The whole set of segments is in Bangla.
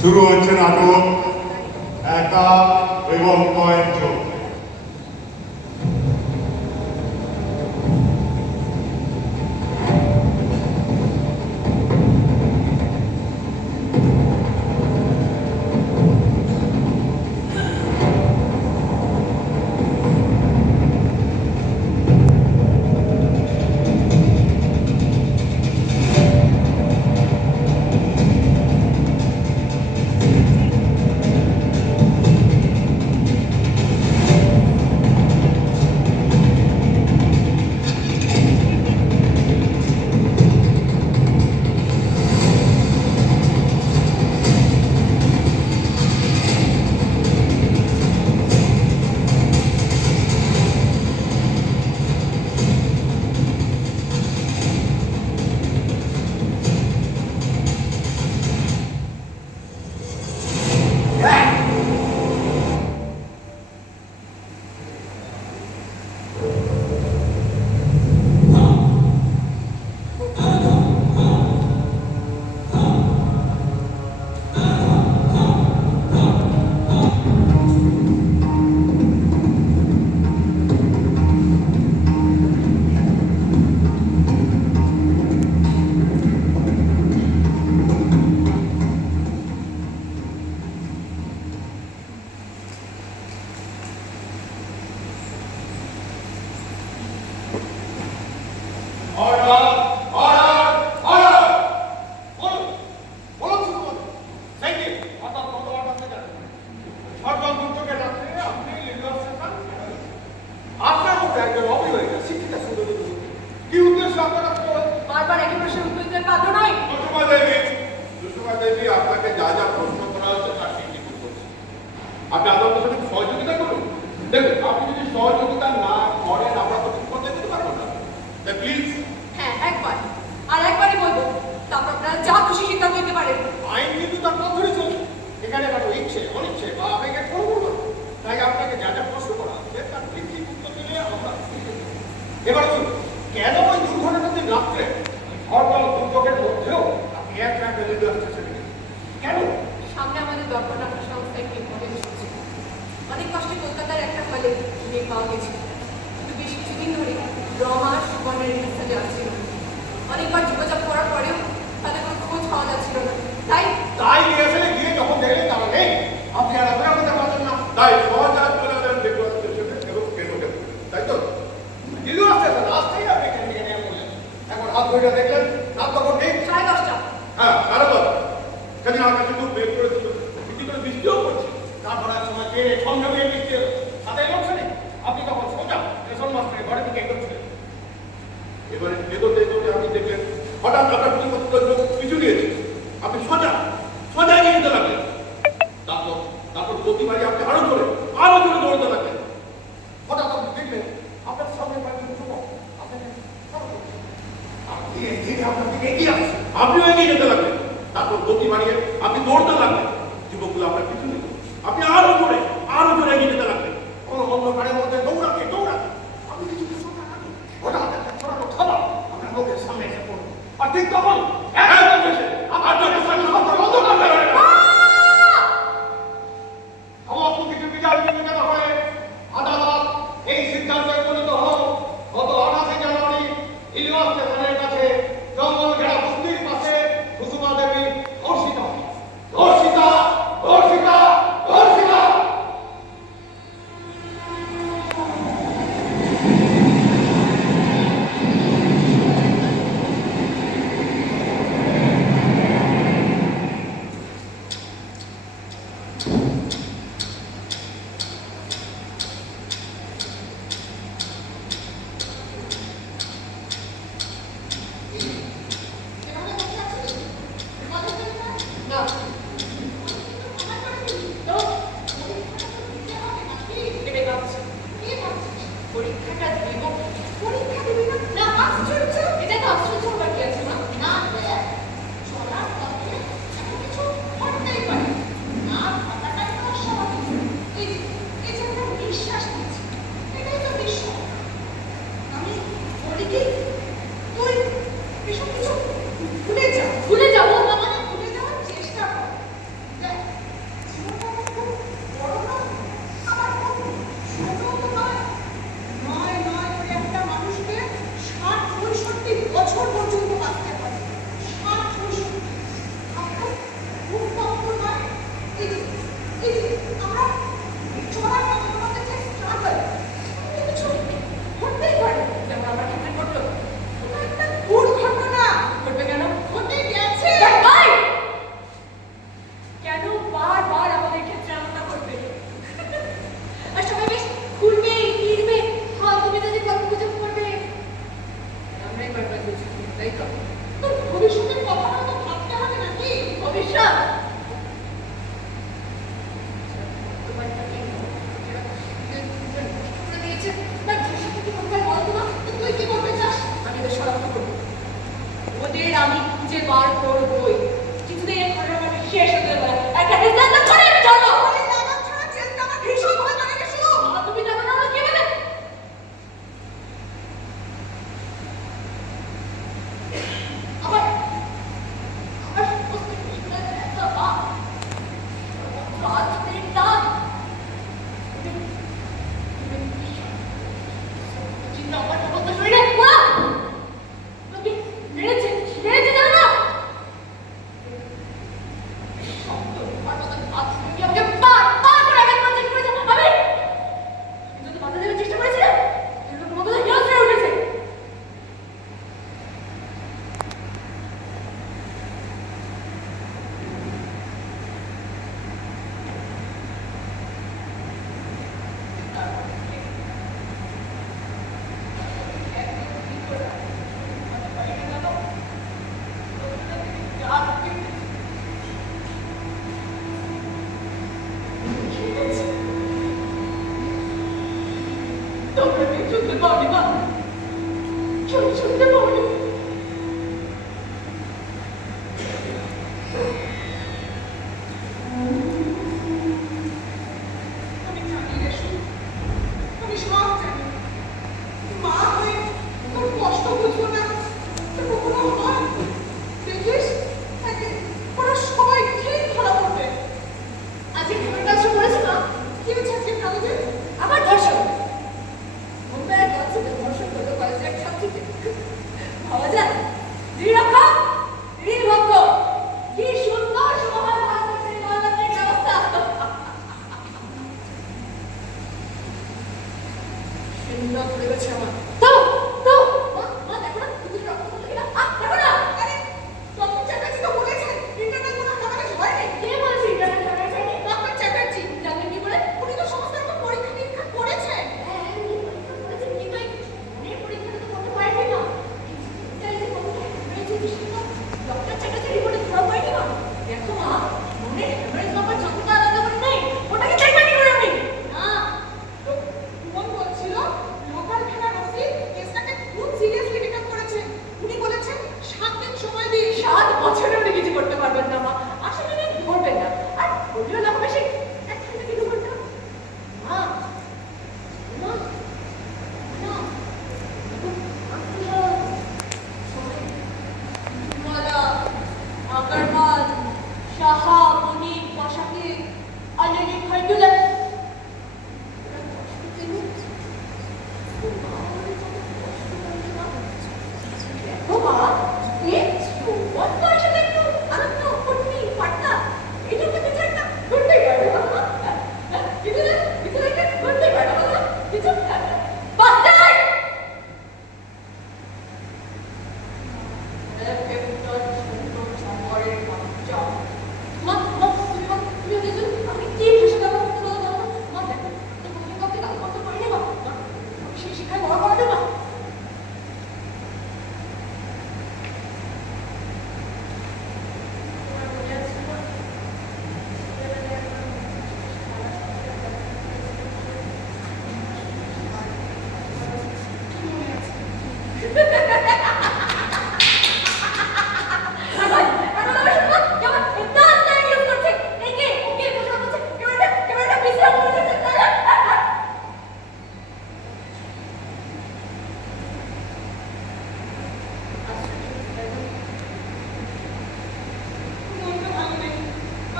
শুরু হচ্ছে নাটক একা এবং কয়েকজন। পাওনি মা? শুনতে পাওনি? আমি জানি রে শুধু, আমি সব জানি। মা হয়ে তোর কষ্ট বুঝবো না তো কখনো হয়? দেখিস একদিন ওরা সবাই ঠিক ধরা পড়বে। আজকে তোমার কাছে পড়েছে মা? কি হয়েছে আজকে কাগজে? আমার ধর্ষণ। মুম্বাইয়ের কলেজে ধর্ষণ করলো কলেজের এক ছাত্রীকে। ভাবা যায়? নিরক্ষা, নির্ভক্ষ, কি সুন্দর সমাজ ভারতের গণতান্ত্রিক ব্যবস্থা। সুন্দর করে গেছে আমার। তো তো মা মা দেখো না তুমি রক্ত করতে কিনা দেখো না। আরে ডক্টর চ্যাটার্জি তো বলেছেন ইন্টারনেট কোনো হ্যামারেজ হয়নি। কে বলছে ইন্টারনেট হ্যামারেজ হয়নি? ডক্টর চ্যাটার্জি জানলেন কি করে? উনি তো সমস্ত রকম পরীক্ষা নিরীক্ষা করেছেন। হ্যাঁ উনি পরীক্ষা করেছেন কিন্তু এই মনের পরীক্ষাটা তো করতে পারেনি না। এই যে কতটা হয়েছে বিষয়টা ডক্টর চ্যাটার্জি রিপোর্টে ধরা পড়েনি না। দেখো মা মনের হ্যামারেজ ব্যাপার যতটা আলাদা করে নেই ওটাকে দেখবেন কি করে আমি? না মন বলছিল লোকাল থানার ওসি কেসটাকে খুব সিরিয়াসলি টেক আপ করেছেন। উনি বলেছেন 7 দিন সময় দিন। 7 বছরে উনি কিছু করতে পারবেন না মা। আসলে উনি ধরবেন না। আর ধরলেও না বেশি 1 ঘন্টা 2 ঘন্টা। মা মা না মালা আগরওয়াল সাহা বণিক বসাকে অলরেডি খরগুলা দেখো মা দেখছো অত আসলে একটু আনন্দ ফুর্তি ফাটনা এটাকে কিছু একটা করতেই পারবে বাবা কিছু একটা করতেই পারবে বাবা কিছু বাস্টার্ড শিখায় বড় করা দেবা মনটা ভালো নেই।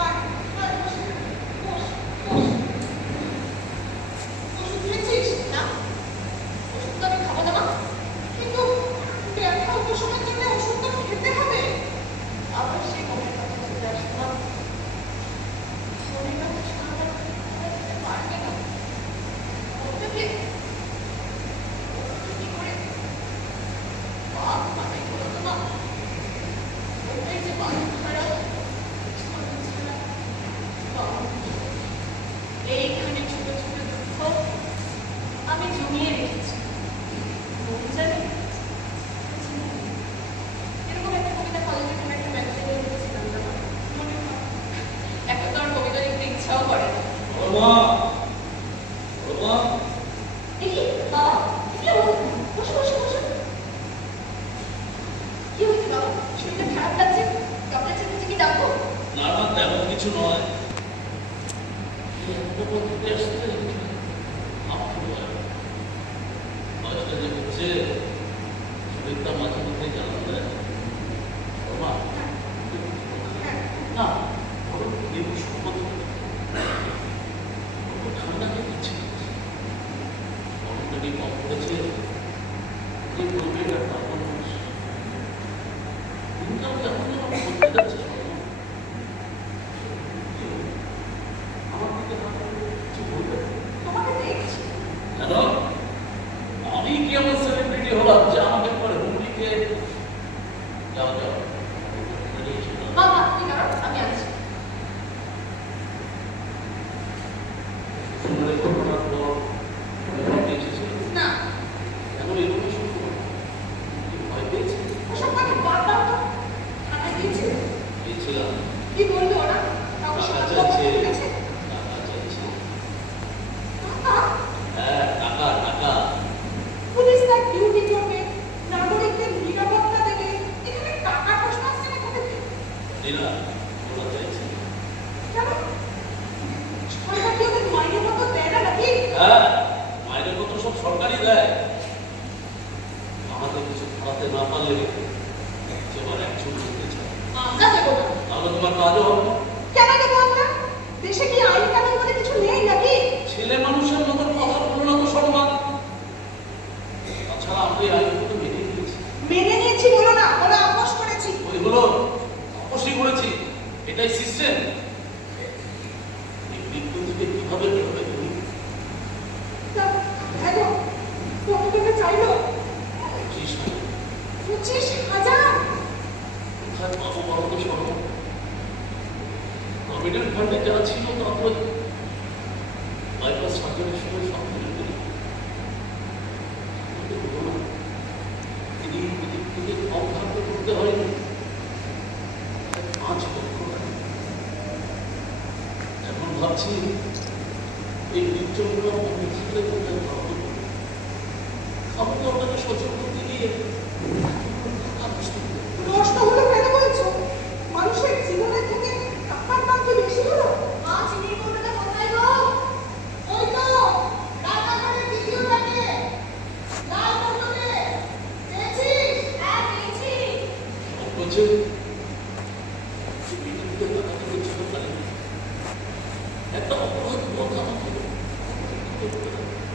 আয় আয় বস বস বস। ওষুধ খেয়েছিস? না ওষুধ তো আমি খাবো না মা কিন্তু ব্যথা উপশমের জন্য ওষুধ তো খেতে হবে। আবার সেই মনের কথা চলে আসে মা মনের কথা শোনাতে পারবে না ওটাকে কি করে বাপ মাথায় করো তো মা ওটাই যে বাপ ছাড়া ছাড়া বাবা এইখানে ছোট ছোট দুঃখ আমি জমিয়ে রেখেছি মন জানে এরকম একটা কবিতা কলেজে কোনো একটা ম্যাগাজিনে লিখেছিলাম জানো মনে হয় এখন তো আমার কবিতা লিখতে ইচ্ছাও করে না দেখি বাবা কি অবস্থা বসো বসো বসো কি হয়েছে বাবা শরীরটা খারাপ লাগছে ডক্টর চ্যাটার্জি কি ডাকবো না না তেমন কিছু নয় একটা পদ্ধতি আসছে বয়সটা যে হচ্ছে শরীরটা মাঝে মধ্যে জানা যায় মা না ধরো লেবু শরবত ঠান্ডা হয়ে গেছে গরমটা কম পড়েছে যে বলবে এটা তারপর দিনকাল কেমন যেন বলতে যাচ্ছে আমার দিকে না কিছু বলবে তোমাকে দেখছি। কেন আমি কি এমন সেলিব্রিটি হলাম যে আমাকে পরে হুমলিকে যাও যাও বাবা কি করো আমি আছি শুনলে ঘটনার পর এসেছিল না এখন এগুলো শুরু করো ভয় পেয়েছে ওসব কথা বাদ দাও তো। থানায় গিয়েছিলে? পেয়েছিলাম কি বললো ওরা? কাউকে টাকা সাহায্য চাইছে করেছে? টাকা চাইছে টাকা? হ্যাঁ টাকা টাকা পুলিশ আমরা চাইছি। কেন? সরকার কি ওদের মাইনে মতো দেয় না নাকি? হ্যাঁ, মাইনের পত্র সব সরকারই দেয়। আমাদের কিছু খাওয়াতে না পারলে তোমার একজন করতে চায়, আমরা দেবো না। তাহলে তোমার কাজও হবে না। কেন দেবো আমরা? দেশে কি আইন কানুন বলে কিছু নেই নাকি? ছেলে মানুষের মতো কথা বলো না তো সম্মান। তাছাড়া আমরা এই আইনগুলো মেনে নিয়েছি। মেনে নিয়েছি বলো না, বলো আপোষ করেছি। ওইগুলো অবশ্যই করেছি, এটাই সিস্টেম। এই মৃত্যু থেকে কিভাবে বেরোবে তুমি? তা, দেখো, কত টাকা চাইলো? 25,000। 25,000? কোথায় পাবো বলো তো শোনো? প্রভিডেন্ট ফান্ডে যারা ছিল তারপরে বাইপাস সার্জারির সময় সব ফেলে দিল। এদিক থেকে কম খাদ্য করতে হয়নি, 5 লক্ষ টাকা। এখন ভাবছি এই নির্জনগুলো অনেক ক্ষেত্রে কোথায় পাবো। খাবো তো আপনাকে সচেতন করতে গিয়ে টাকা নষ্ট করে। নষ্ট হলো কেন বলছো? মানুষের জীবনের থেকে টাকার দাম কি বেশি হলো? মা, চিনির কৌটোটা কোথায় গো? ওই তো, রান্নাঘরের দ্বিতীয় ব্যাগে, লাল কৌটোতে। পেয়েছিস? হ্যাঁ, পেয়েছি। সব হচ্ছে পৃথিবীতে টাকা থেকে ছোট পারে একটা অপরাধ কথা আমাকে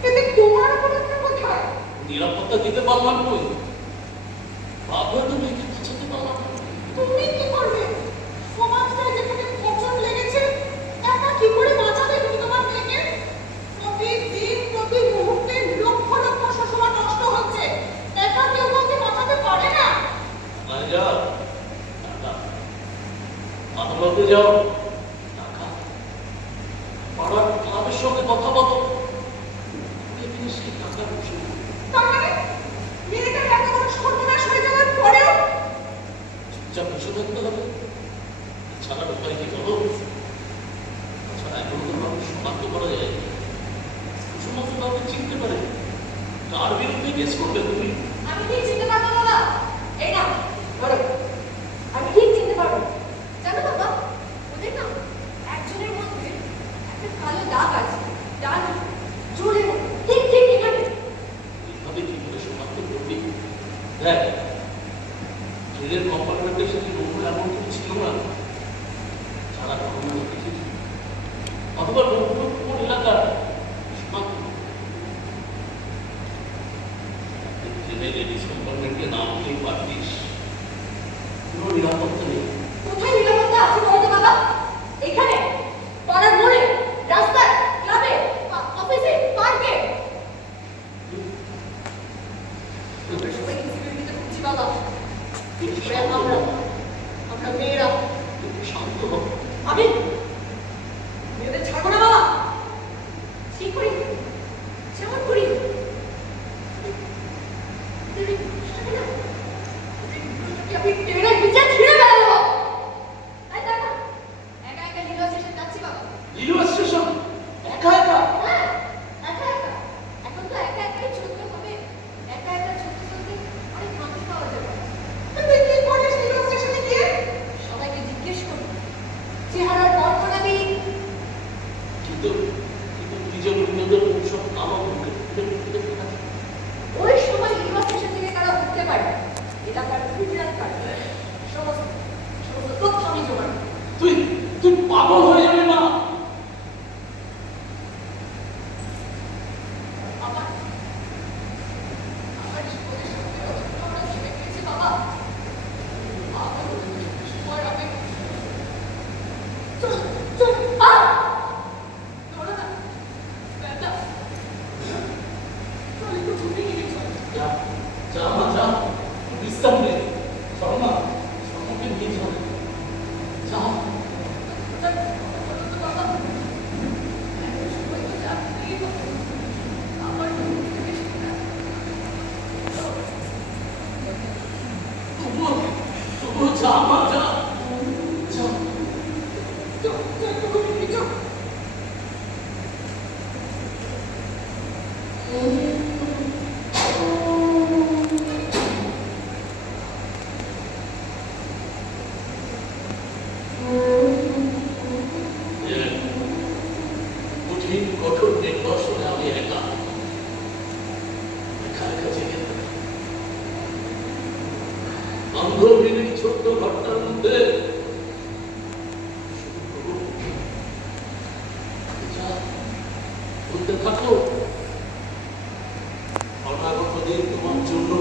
এতে তোমার অপরাধটা কোথায়? নিরাপত্তা দিতে পারলাম কই? বাপ হয়তো মেয়েকে বাঁচাতে পারলাম না। তুমি কি করবে? সমাজটায় যেখানে পচন লেগেছে, একা কি করে বাঁচাবে তুমি তোমার মেয়েকে? প্রতিদিন প্রতি মুহূর্তে লক্ষ লক্ষ শিশুরা নষ্ট হচ্ছে, একা কেউ কাউকে বাঁচাতে পারে না। আয় যাও টাকা, আদালতে যাও টাকা, পাড়ার ক্লাবের সঙ্গে কথা বলো, দেখি সেই টাকা বসে তার মানে মেয়েটার এত বড় সর্বনাশ হয়ে যাওয়ার পরেও চুপচাপ বসে থাকতে হবে। ছাড়ার উপায় কি বলো? তাছাড়া এখনো তো মানুষ শনাক্ত করা যায়, শুধুমাত্র কাউকে চিনতে পারে। কার বিরুদ্ধে কেস করবে তুমি? আমি ঠিক চিনতে পারবো বাবা। এই না, ধরো। আমি ঠিক চিনতে পারবো। জানো বাবা, ওদের না একজনের মধ্যে একটা কালো দাগ আছে। ডান জোরে ঠিক ঠিক এখানে। এইভাবে কি করে শনাক্ত করবি? দেখ, ট্রেনের কম্পার্টমেন্টের সাথে নৌকো এমন কিছু ছিল না যারা ঘটনা দেখেছি, অথবা নৌকো কোন এলাকার শনাক্ত করবি। ট্রেনের লেডিস কম্পার্টমেন্টে নাম হলেই পারতিস, কোনো নিরাপত্তা নেই। কোথায় নিরাপত্তা আছে বলো তো বাবা? এখানে, পাড়ার মোড়ে, রাস্তায়, ক্লাবে, অফিসে, পার্কে। আমরা সবাই ইনসিকিউরিটিতে ভুগছি বাবা। আমরা মেয়েরা। শান্ত হও। আমি মেয়েদের ছাড়বো না বাবা। ঠিক করি, যেমন করি। আপনি টেনে বিচার ছিঁড়ে বেড়াবো। তাই দেখো, একা একা নীলা স্টেশন যাচ্ছি বাবা। লিলুয়া স্টেশন একা একা? হ্যাঁ, একা একা। এখন তো একা একাই চলতে হবে। একা একা চলতে চলতে অনেক শান্তি পাওয়া যাবে। তুই কি করিস রেল স্টেশনে গিয়ে? সবাইকে জিজ্ঞেস করি, চেহারার বর্ণনা দিই। কিন্তু তুই যে অন্যদের সব কালো ওই সময় নীলা স্টেশন থেকে কারা উঠতে পারে, এলাকার গুজরাট কার্ড সমস্ত সমস্ত তথ্য আমি জোগাড় করি। তুই পাগল হয়ে যাবে না? আমার আমার জীবনের সবচেয়ে অযত্ন আমরা ছেড়ে গিয়েছি বাবা। আমার সময় আমি চল চল ধরো না ব্যথা চল একটু ছুটি নিয়ে চল। যা যা মা যা, বিশ্রাম নে। শর্মা শর্মাকে নিয়ে যাবে, যা। তবুও যা মা যা, যা। চল চল একটু ঘুরে নিয়ে চল। Thank you. বান্ধবীর এই ছোট্ট ঘরটার মধ্যে যা বলতে থাকো, অনাগত দিন তোমার জন্য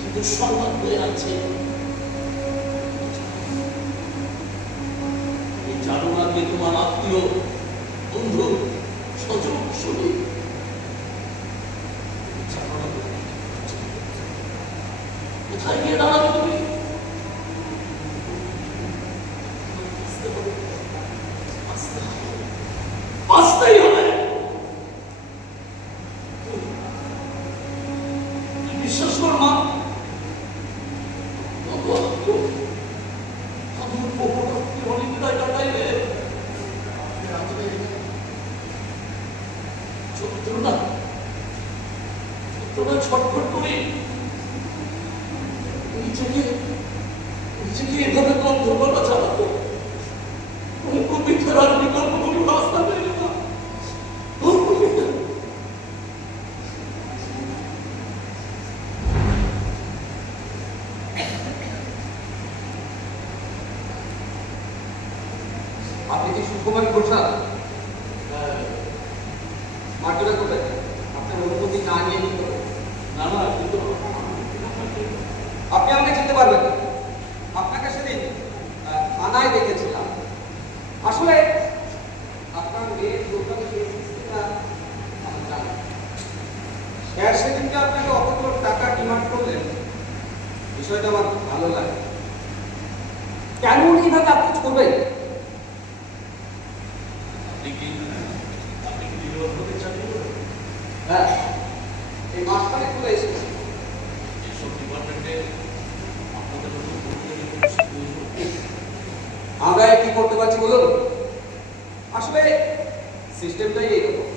শুধু সংবাদ হয়ে আছে। তুমি জানো না কে তোমার আত্মীয়, বন্ধু, স্বজন, শরীর। কোথায় গিয়ে দাঁড়াবে তুমি? আসতেই হবে। বিশ্বাস কর মা, অনেক বিদায় কাটাইলে যন্ত্রণা ছটফট করি নিজেকে এভাবে কম দুর্বলতা চালাতো। মিথ্যার আর বিকল্প কোনো রাস্তা পেল না। আপনি কি সুকুমার প্রসাদ? মাটিটা কোথায়? আপনার অনুমতি না নিয়ে কি করবেন? না না, কিন্তু আপনি আমাকে চিনতে পারবেন না। আপনাকে সেদিন থানায় দেখেছিলাম। আসলে আপনার মেয়ের দোকানে আমি জানি। স্যার সেদিনকে আপনাকে অতগুলো টাকা ডিমান্ড করলেন, বিষয়টা আমার ভালো লাগে। কেন এইভাবে আপনি করবেন? আপনি কি নির্বাচনে চাকরি করেন? হ্যাঁ, এই মাসখানে খুলে এসেছি। এইসব ডিপার্টমেন্টে আপনাদের আমরা কি করতে পারছি বলুন? আসলে সিস্টেমটাই এইরকম।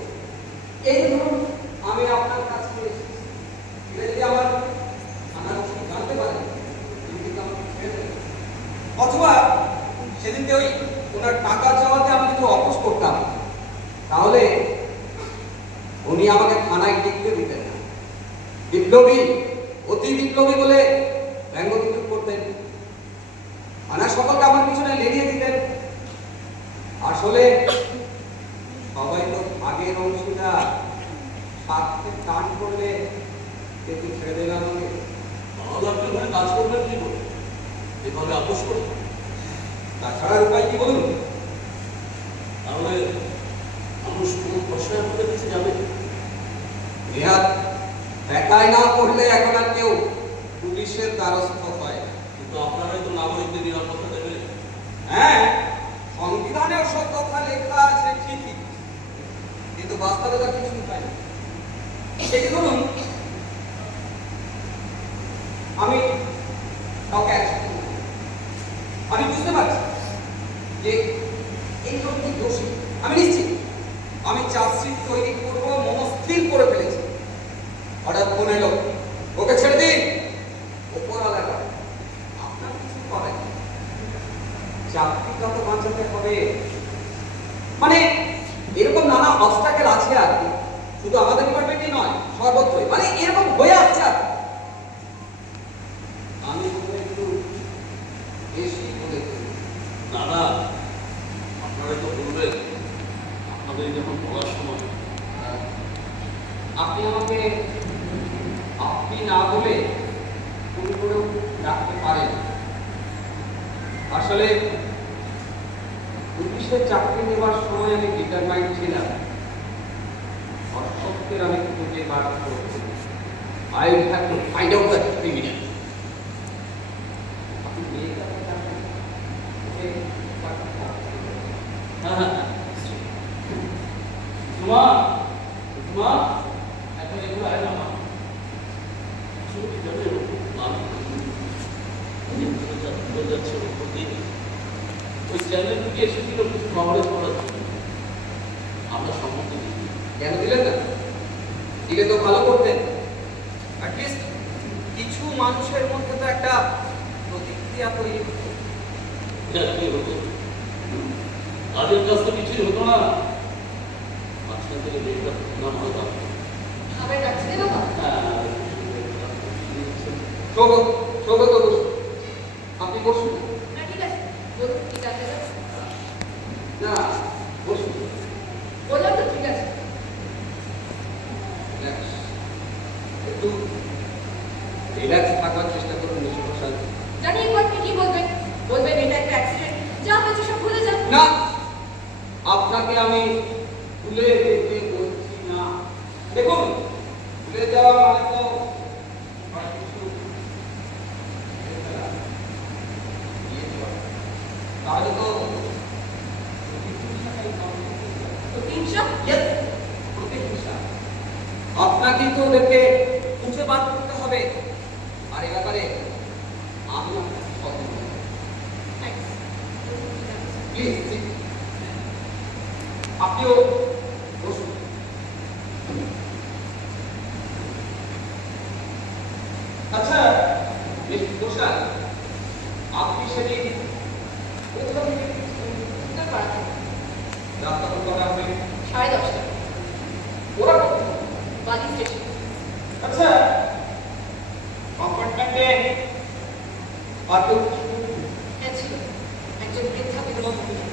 এই ধরুন আমি আপনার কাছে এসেছি, এটা যদি আমার জানতে পারেন, অথবা সেদিনকে ওই ওনার টাকা চাওয়াতে আমি যদি অপোজ করতাম, তাহলে উনি আমাকে থানায় টিকতে দিতেন না। বিপ্লবী, অতি বিপ্লবী বলে ব্যঙ্গ করতেন। থানার সকলকে আমার পিছনে লেলিয়ে দিতেন। আসলে সবাই তো ভাগের অংশীদার, স্বার্থে টান করলে একটু ছেড়ে দিলাম আমাকে। তাহলে আপনি ওখানে কাজ করবেন কি করে? এভাবে আপোষ করে? তাছাড়া উপায় কি বলুন? তাহলে মানুষ কোনো প্রশ্রয় আপনাদের কাছে যাবে? নেহাত দেখায় না করলে এখন আর কেউ পুলিশের দ্বারস্থ হয়। কিন্তু আপনারাই তো নাগরিকদের নিরাপত্তা দেবেন। হ্যাঁ, সংবিধানে সব কথা লেখা আছে ঠিকই, কিন্তু বাস্তবতা কিছু পাই না। সেই ধরুন আমি কাউকে আমি বুঝতে পারছি যে এই লোকটি দোষী। আমি নিশ্চিত আমি চার্জশিট তৈরি করব, মনস্থির করে ফেলেছি। হঠাৎ ফোন এলো, ওকে ছেড়ে দিন। ওপরওয়ালা আপনার কিছু পাবেন, চাকরিটা তো বাঁচাতে হবে। মানে এরকম নানা অবস্টাকেল আছে আর কি, শুধু আমাদের ডিপার্টমেন্টই নয়, সর্বত্রই মানে এরকম হয়ে আসছে। আর আমি একটু বেশি বলে না না, আপনারাই তো বলবেন, আপনাদের যখন বলার সময়। আপনি আমাকে আপনি না বলে তুমি করেও ডাকতে পারেন। আসলে পুলিশের চাকরি নেওয়ার সময় আমি ডিটারমাইন্ড ছিলাম, অসত্যের আমি খুঁজে বার করতে। I have to find out the criminal. আপনি মেয়েটাকে ডাকেন, ওকে হ্যাঁ হ্যাঁ, তোমা তোমা এখন এগুলো আয় না। যাচ্ছে ওই চ্যানেল থেকে এসেছিল কিছু খবরের পড়ার জন্য। আমরা সম্মতি দিই। কেন দিলেন না? দিলে তো ভালো করতেন। অ্যাটলিস্ট কিছু মানুষের মধ্যে তো একটা প্রতিক্রিয়া তৈরি হতো। কি হতো? কাজের কাজ তো কিছুই হতো না। মাঝখান থেকে মেয়েটা নাম হতো। আবার যাচ্ছে বাবা? হ্যাঁ, সৌগত, সৌগত বসু। বসুন। না ঠিক আছে, বলুন কি জানতে চান? না, বসুন। বললাম তো ঠিক আছে। রিল্যাক্স, একটু রিল্যাক্স থাকার চেষ্টা করুন মিস্টার ঘোষাল। জানি এবার আপনি কি বলবেন, বলবেন এটা একটা অ্যাক্সিডেন্ট, যা হয়েছে সব ভুলে যান। না, আপনাকে আমি ভুলে যেতে বলছি না। দেখুন, ভুলে যাওয়া মানে তো আর কিছু ভেবে ফেলা, ইয়ে করা। তাহলে তো প্রতিহিংসা? Yes, প্রতিহিংসা। আপনাকেই তো ওদেরকে খুঁজে বার করতে হবে, আর এ ব্যাপারে আমি আপনাকে সহযোগিতা করব। Thanks. বলুন কি জানতে চান? প্লিজ, আপনিও বসুন। আচ্ছা মিস্টার ঘোষাল, আপনি সেদিন কোথা থেকে উত্তরপাড়া থেকে। রাস্তা কটা হবে? 10:30। ওরা কত? বালি স্টেশন। আচ্ছা, কম্পার্টমেন্টে আর কেউ হ্যাঁ ছিল, একজন বৃদ্ধা বিধবা মহিলা।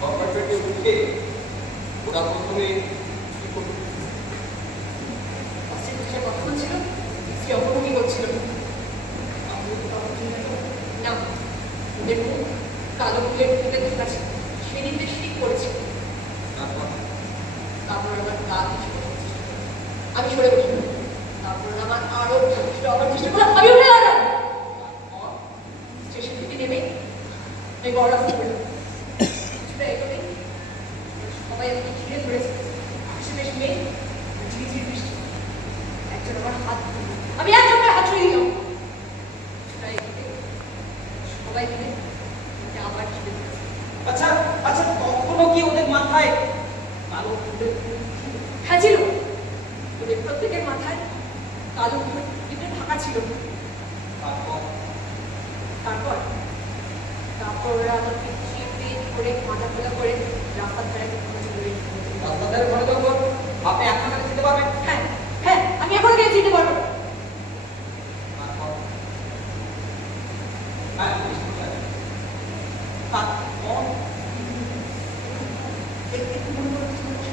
কম্পার্টমেন্টে উঠে ওরা প্রথমে কি করবে? বাসের পিছনে কথা বলছিল, স্ত্রী অপভোগী করছিল। না, ওদের মুখ কালো ফুলের ফুলে ঢাকা ছিল, সেদিকে শিক করেছিল। তারপর তারপর আমার গা কিছু আমি সরে বসলাম। তারপর আমার আরো আমার চেষ্টা করলাম, আমি উঠে গেলাম। স্টেশন থেকে নেমে আমি বড় রাস্তা পেলাম। কিছুটা এগোতে সবাই আমাকে ঘিরে ধরেছে। আকাশে বেশ মেঘ, ঝিরিঝিরি বৃষ্টি। একজন আমার হাত ধরল, আমি এক ঝটকায় হাত ছড়িয়ে দিলাম। কিছুটা এগোতে সবাই মিলে আমাকে আবার ঘিরে ধরেছে। আচ্ছা আচ্ছা, কখনো কি ওদের মাথায় কালো ফুলের হ্যাঁ ছিল, ওদের প্রত্যেকের মাথায় কালো ফুলের ফুলে ঢাকা ছিল। তারপর তারপর তারপর ওরা আমাকে চেপে ধরে মাথা খোলা করে রাস্তার ধারে কোথাও চলে গেছে। রাস্তাধারে ঘরে তো আপনি এখানে যেতে পারবেন? হ্যাঁ হ্যাঁ, আমি এখন গিয়ে যেতে পারবো। তারপর হ্যাঁ, নিশ্চয়ই পারবেন। তারপর একটু মনে করে কিছু বলছি।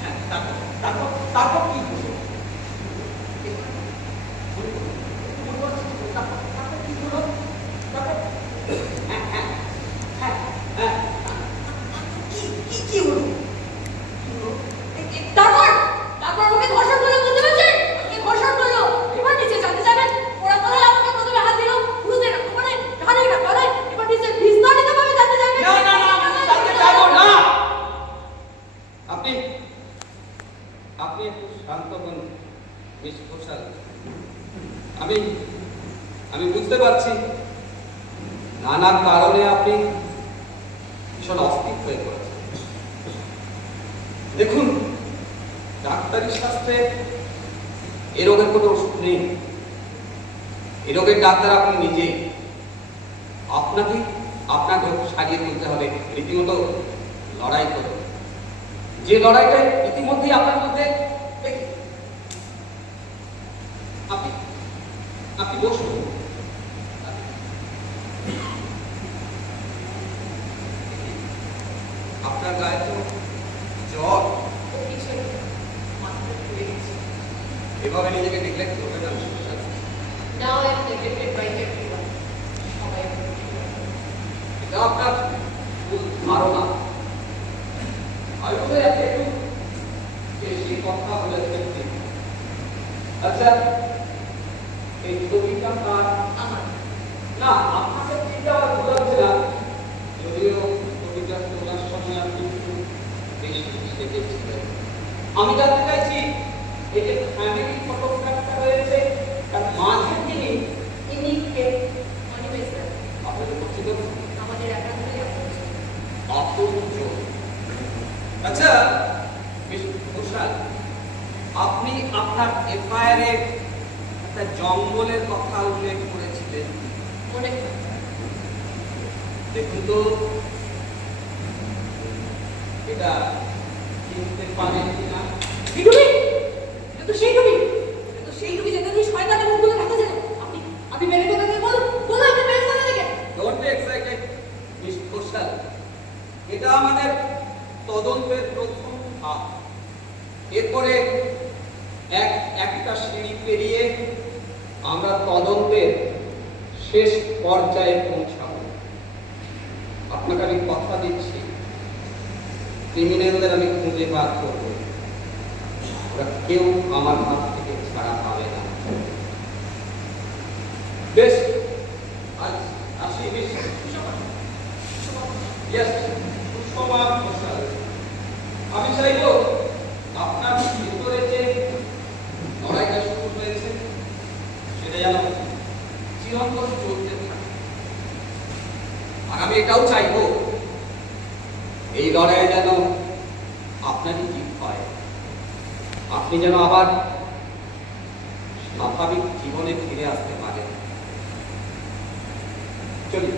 হ্যাঁ, তারপর তারপর কি হলো? তারপর কি হলো? তারপর হ্যাঁ হ্যাঁ হ্যাঁ হ্যাঁ, কি হলো? তারপর তারপর আমাকে ধর্ষণ করলো, বুঝতে পারছেন? আমাকে ধর্ষণ করলো। এবার নিচে জানতে যাবেন, ওরা তলায় আমাকে প্রথমে হাত দিল, পুরুদের মানে ঘাড়ে না গলায়, এবার নিচে বিস্তারিত ভাবে জানতে যাবেন। না না না, আমি জানতে চাইবো না। আপনি আপনি একটু শান্ত হন মিস ঘোষাল। আমি আমি বুঝতে পারছি নানা কারণে আপনি ভীষণ অস্থির হয়ে পড়েছেন। দেখুন, ডাক্তারি শাস্ত্রে এ রোগের কোনো ওষুধ নেই। এ রোগের ডাক্তার আপনি নিজেই। আপনাকে আপনার রোগ সারিয়ে তুলতে হবে, রীতিমতো লড়াই করুন। যে লড়াইটা ইতিমধ্যেই আপনার মধ্যে আপনি আপনি বসুন। আপনার গায়ে তো জ্বর, ও কিছু মাথাটা ঘুরে গেছে। এভাবে নিজেকে নেগলেক্ট করবেন না mister Ghoshal. Now I am neglected by everyone. সবাই আমাকে ঘিরে ধরে। এটা আপনার ভুল ধারণা। হয়তো আপনি একটু বেশি কথা বলেছেন। আচ্ছা, এই ছবিটা কার? আমার না, আপনাকে চিন্তা আর বোঝাচ্ছে না। যদিও ছবিটা তোলার সময় আপনি একটু বেশি সেজেছিলেন। আমি জানতে চাইছি, এই যে ফ্যামিলি ফটোগ্রাফটা রয়েছে তার মাঝে তিনি ইনি কে? অনিমেষ স্যার। আপনাদের পরিচিত? আমাদের একান্তই আপনজন। আপনজন। আচ্ছা মিস ঘোষাল, আপনি আপনার এফআইআরে একটা জঙ্গলের কথা উল্লেখ করেছিলেন। অনেক দেখুন তো এটা চিনতে পারেন কিনা? এই ডুবি! এটা তো সেই ডুবি! এটা তো সেই ডুবি যেটা দিয়ে শয়তানের মুখগুলো ঢাকা ছিল। আপনি মেরে কোথায় দিয়ে বলুন? কমিশনার, এটা আমাদের তদন্তের প্রথম ধাপ। এরপরে একটা সিঁড়ি পেরিয়ে আমরা তদন্তের শেষ পর্যায়ে পৌঁছাবো। আপনাকে আমি কথা দিচ্ছি, ক্রিমিনালদের আমি খুঁজে বার করবো, ওরা কেউ আমার হাত থেকে ছাড়া পাবে না। বেশ, আজ আসি। বেশ, Yes, সুষমা ঘোষাল। আমি চাইবো আপনার ভিতরে যে লড়াইটা শুরু হয়েছে সেটা যেন চিরন্তন চলতে থাকে। আর আমি এটাও চাইবো এই লড়াইয়ে যেন আপনারই জিত হয়, আপনি যেন আবার স্বাভাবিক জীবনে ফিরে আসতে পারেন। চলি।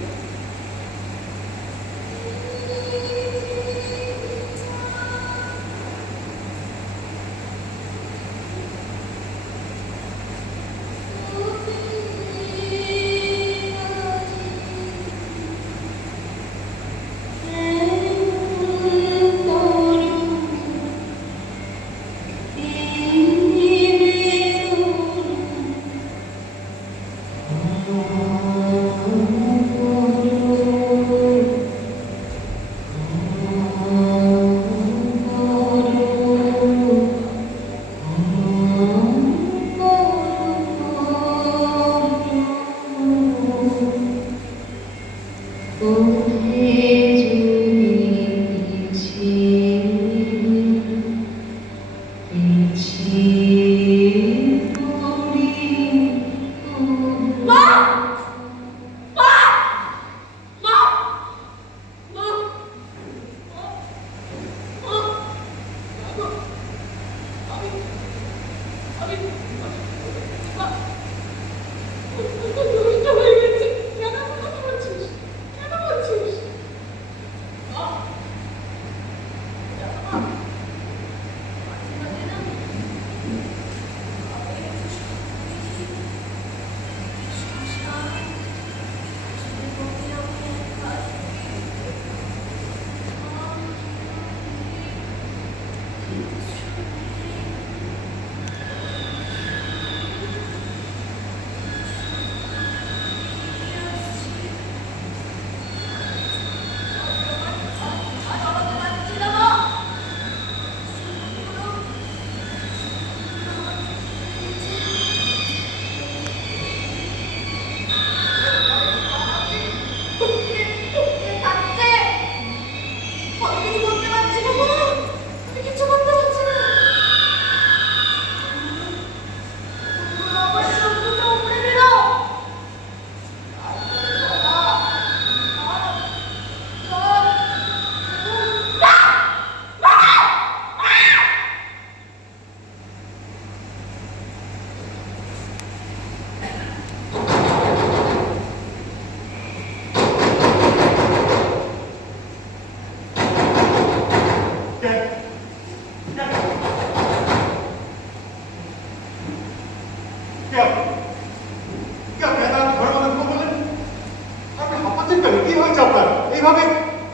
এইভাবে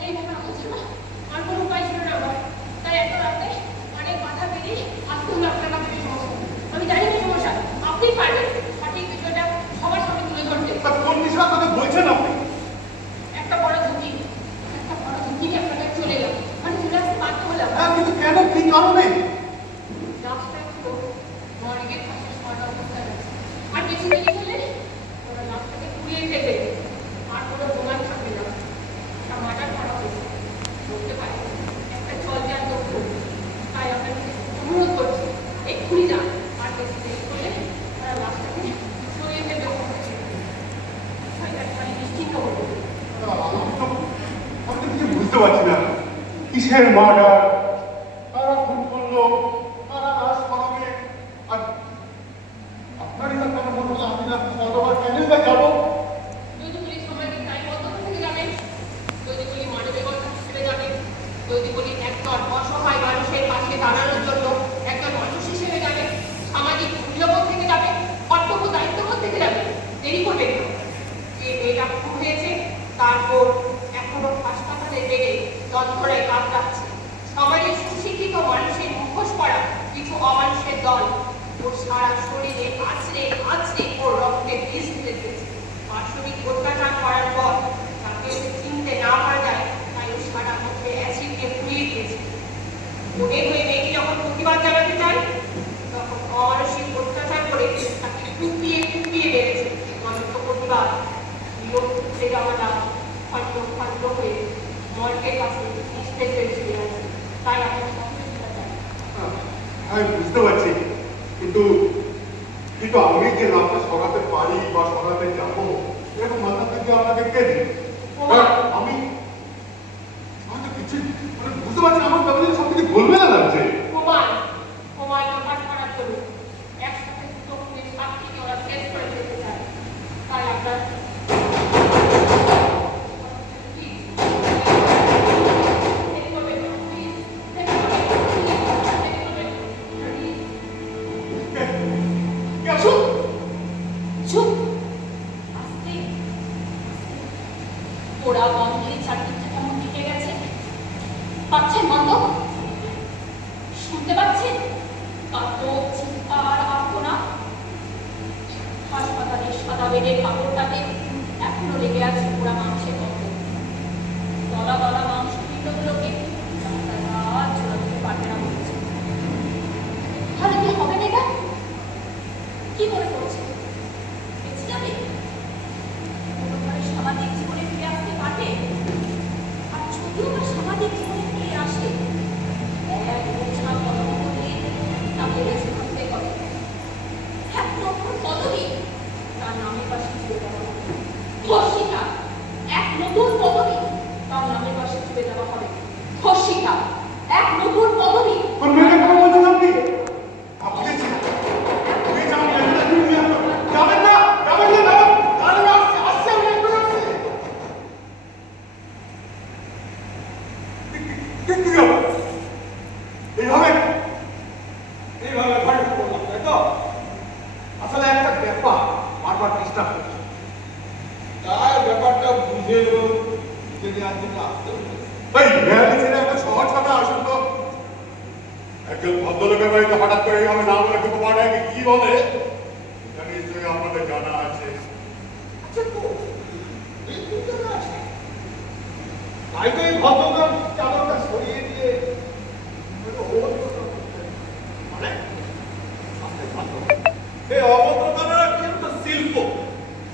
এইভাবে হচ্ছে না, আর কোনো উপায় ছিল না আমার। তাই এত রাতে অনেক মাথা পেরিয়ে আজকে হলো আপনার কাছে সমস্যা। আমি জানি না সমস্যা, আপনিই পারবেন সঠিক বিষয়টা সবার সামনে তুলে ধরতে। কোন বিষয় কথা বলছেন আপনি? একটা বড় ঝুঁকি নিয়ে আপনার কাছে চলে এলাম, মানে চলে আসতে বাধ্য হলাম। কিন্তু কেন, কি কারণে? লাশটা তো মর্গের পাশে শোয়ানো অবস্থায় আছে, আর বেশি দেরি হলে ওরা লাশটাকে পুড়িয়ে ফেলবে, আর কোনো প্রমাণ থাকবে না। একটা মার্ডার করা হয়েছে, বলতে পারে একটা জলজান্ত খুন। তাই আপনাকে অনুরোধ করছি, এক্ষুনি যান, আর বেশি দেরি করলে ওরা লাশটাকে সরিয়ে ফেলবে ওখান থেকে। তাই একটা নিশ্চিন্ত হবো। আমি তো কিছু বুঝতে পারছি না, কিসের মার্ডার, কারা খুন করলো, কারা লাশ পাবে, আর আপনারই তো কেন মনে হচ্ছে আমি না কতবার কেন বা যাবো? যদি বলি সবাইকে টাইম মতো থেকে যাবেন, যদি বলি মানবিক ছেড়ে যাবেন, যদি বলি একজন অসহায় মানুষের পাশে দাঁড়ানোর জন্য একজন মানুষ হিসেবে যাবেন, সামাজিক মূল্যবোধ থেকে যাবেন, কর্তব্য দায়িত্ববোধ থেকে যাবেন, দেরি করবেন না। যে মেয়েটা খুন হয়েছে তারপর এখনো ফাঁসটা অন্ধরে কাতরাচ্ছে। সমাজের সুশিক্ষিত মানুষের মুখোশ পরা কিছু অমানুষের দল ওর সারা শরীরে আছড়ে আছড়ে ওর রক্তে বিষ দিতে দিয়েছে। পাশবিক অত্যাচার করার পর তাকে ওকে চিনতে না পারা যায়, তাই ও সারা মুখে অ্যাসিড দিয়ে পুড়িয়ে দিয়েছে। মনে হয়ে মেয়েটি যখন প্রতিবাদ জানাতে চায়, তখন অমানসিক অত্যাচার করে তাকে কুপিয়ে কুপিয়ে বেড়েছে। মানব প্রতিবাদ বিরোধ উঠে যাওয়াটা খণ্ড খণ্ড হয়ে মর্গের কাছে মিশতে চলেছিল। তাই আমি সহযোগিতা চাই। আমি বুঝতে পারছি, কিন্তু কিন্তু আমি যে লাভটা সরাতে পারি বা সরাতে যাবো এরকম মাথা থেকে আপনাকে কে দিন? আমি তো কিছু মানে বুঝতে পারছি না, আমার ব্যাপারে সব কিছু বলবে না লাগছে। প্রমাণ প্রমাণ লোপাট করার জন্য একসাথে দুটো খুনের সাক্ষীকে ওরা শেষ করে দিতে চায়। তাই আপনার চুপ চুপ আস্তে ওরা বন্ধের চারদিকটা কেমন টিকে গেছে। পাচ্ছেন বন্ধ? শুনতে পাচ্ছেন? কাত চিৎকার আর্তনা। হাসপাতালের সাদা বেডের কাপড়টাতে এখনো লেগে আছে পোড়া মাংসের গন্ধ। দলা দলা মাংস পিণ্ডগুলোকে ডাক্তাররা জোড়া দিতে পারবে না বলছে। তাহলে কি হবে না এটা? কি মনে করছে? বেঁচে যাবে? কোনোভাবে সামাজিক জীবনে ফিরে আসতে পারবে? আর যদিও বা সামাজিক জীবনে ফিরে আসে, এক বোঝা পদবি করলে তাকে বেঁচে থাকতে হবে। এক নতুন পদবি তার নামের পাশে জুড়ে দেওয়া হবে। ধর্ষিতা এক নতুন পদবি তার নামের পাশে জুড়ে দেওয়া হবে। ধর্ষিতা এক নতুন পদবি। কোন মেয়েকে কথা বলছেন আপনি? আপনি আপনি যাবেন না, যাবেন না, যাবেন না, যাবেন না, আসছে আমি একবার আসছি। কি হবে? এইভাবে এইভাবে ঘরে করলাম, তাই তো? আসলে একটা ব্যাপার বারবার ডিস্টার্ব করছে। তাই ব্যাপারটা বুঝে নেওয়ার জন্য আসতে হবে। ভাই রিয়ালিটির একটা সহজ কথা আসুন তো। একজন ভদ্রলোকের বাড়িতে হঠাৎ করে এইভাবে না বলে কিন্তু পাঠায় কি বলে এটা নিশ্চয়ই আপনাদের জানা আছে। আচ্ছা তো এই দুটো আছে তাই তো এই ভদ্রতার চাদরটা সরিয়ে দিয়ে মানে এই অভদ্রতাটা কিন্তু শিল্প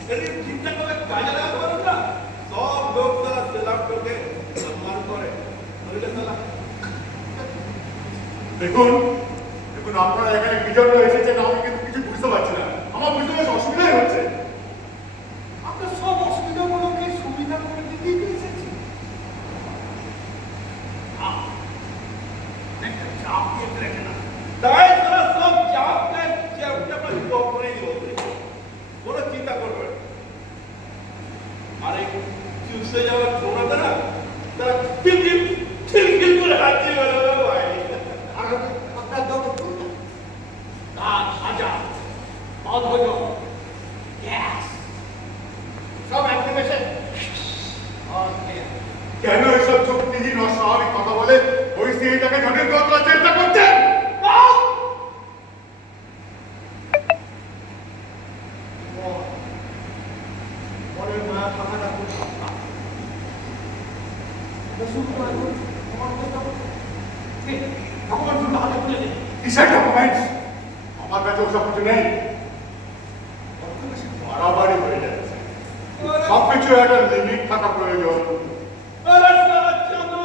সেদিন ঠিকঠাক ভাবে কাজে লাগাতে পারেন না, সব লোক তারা সেলাম করকে সম্মান করে নইলে তারা দেখুন দেখুন আপনারা এখানে কি জন্য এসেছেন আমি কিন্তু কিছু বুঝতে পারছি না। আমার বুঝতে বেশ অসুবিধাই হচ্ছে। আপনার সব অসুবিধাগুলোকে সুবিধা করে দিতেই তো এসেছি। চাপ দিয়ে রেখে না, তাই তারা সব চাপকে আমরা ড্র করে দিব, কোনো চিন্তা করবে না। আরে চুষে যাওয়ার প্রমাণটা না তারা খিলখিল খিলখিল করে হাঁটিয়ে বেরোবে ভাই। আর আপনার দরকার কাজ সাজা অধৈর্য গ্যাস সব অ্যাক্টিভেশন কেন এসব যুক্তিহীন অস্বাভাবিক কথা বলে পরিস্থিতিটাকে জটিল করার চেষ্টা করছেন? মনের মায়া থাকাটা খুব সস্তা। ভগবান শুধু হাতে তুলে দিন। কিসের ডকুমেন্টস? আমার কাছে ওসব কিছু নেই। কত বেশি বাড়াবাড়ি হয়ে যাচ্ছে। সবকিছু একটা লিমিট থাকা প্রয়োজন। আরে সারা চাঁদু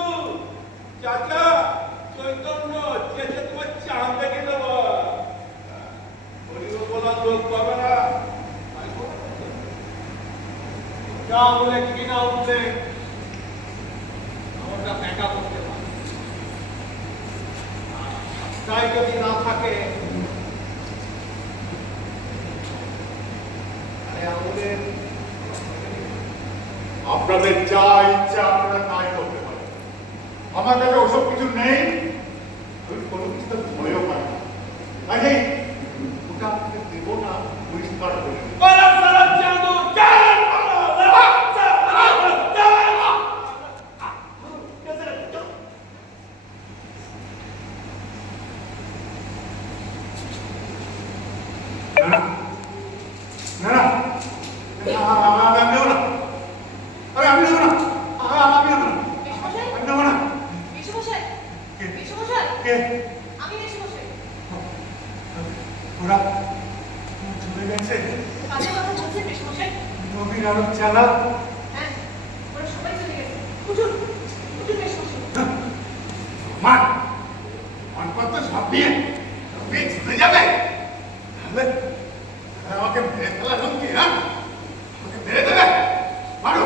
চাচা চৈতন্য চেঁচে তোমার চাঁদ দেখে দেব, হরিব বলার লোক পাবে না। যা বলে কিনা উঠলে আমরা ব্যাকা করতে পারি, তাই যদি না থাকে তাহলে আমাদের আপনাদের যা ইচ্ছা আপনারা তাই করতে পারেন। আমার কাছে ওসব কিছু নেই, আমি কোনো কিছু তো ভয়ও পাই না। কাজেই ওটা আপনাকে দেবো না, পরিষ্কার করে দেবো। আরে সারা চাঁদু চাঁদ নিয়ে আমি এসে বসে ওরা চলে গেছে। কাজের কথা বলছেন বেশ বসে। নবীন আরব চালা হ্যাঁ, ওরা সবাই চলে গেছে। উঠুন, উঠুন বেশ বসে। মান মানপত্র সব নিয়ে তুমি চলে যাবে, তাহলে আমাকে মেরে ফেলা হুমকি, হ্যাঁ আমাকে মেরে দেবে, মারো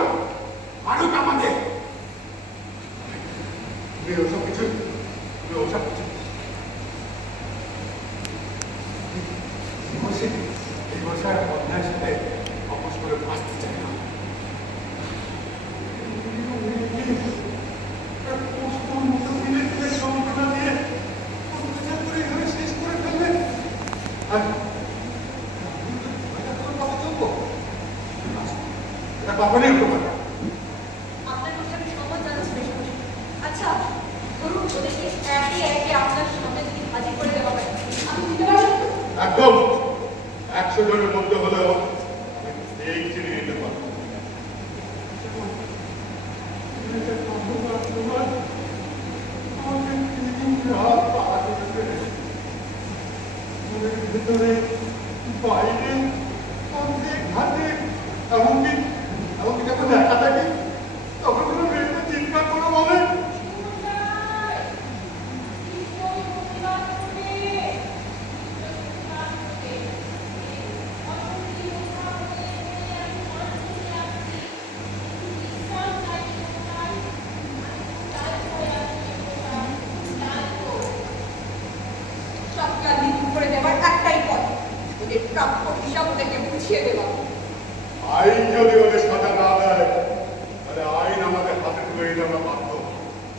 মারুক আমাকে। তুমি ওসব কিছু এই বছর অন্যায়ের সাথে অপোজ করে বাঁচতে চাই না। কখনই হতে পারে। আপনার কাছে আমি সম্মান জানাচ্ছি বেশ বসে। আচ্ছা, ধরুন ওদেরকে একে একে আপনার সামনে যদি হাজির করে দেওয়া হয়, আপনি দিতে পারবেন তো? একদম 100 জনের মধ্যে হলেও এই চিনি নিতে পারবো। ভিতরে বাইরে পথে ঘাটে এমনকি যখন একা থাকি তখন কোনো মেয়েকে চিৎকার করে বলে সবটা দ্বিগুণ করে দেওয়ার একটাই পথ, ওদের প্রাপ্য হিসাব ওদেরকে বুঝিয়ে দেওয়া। আইন যদি ওদের সাজা না দেয় তাহলে আইন আমাদের হাতে তুলে নিতে আমরা বাধ্য।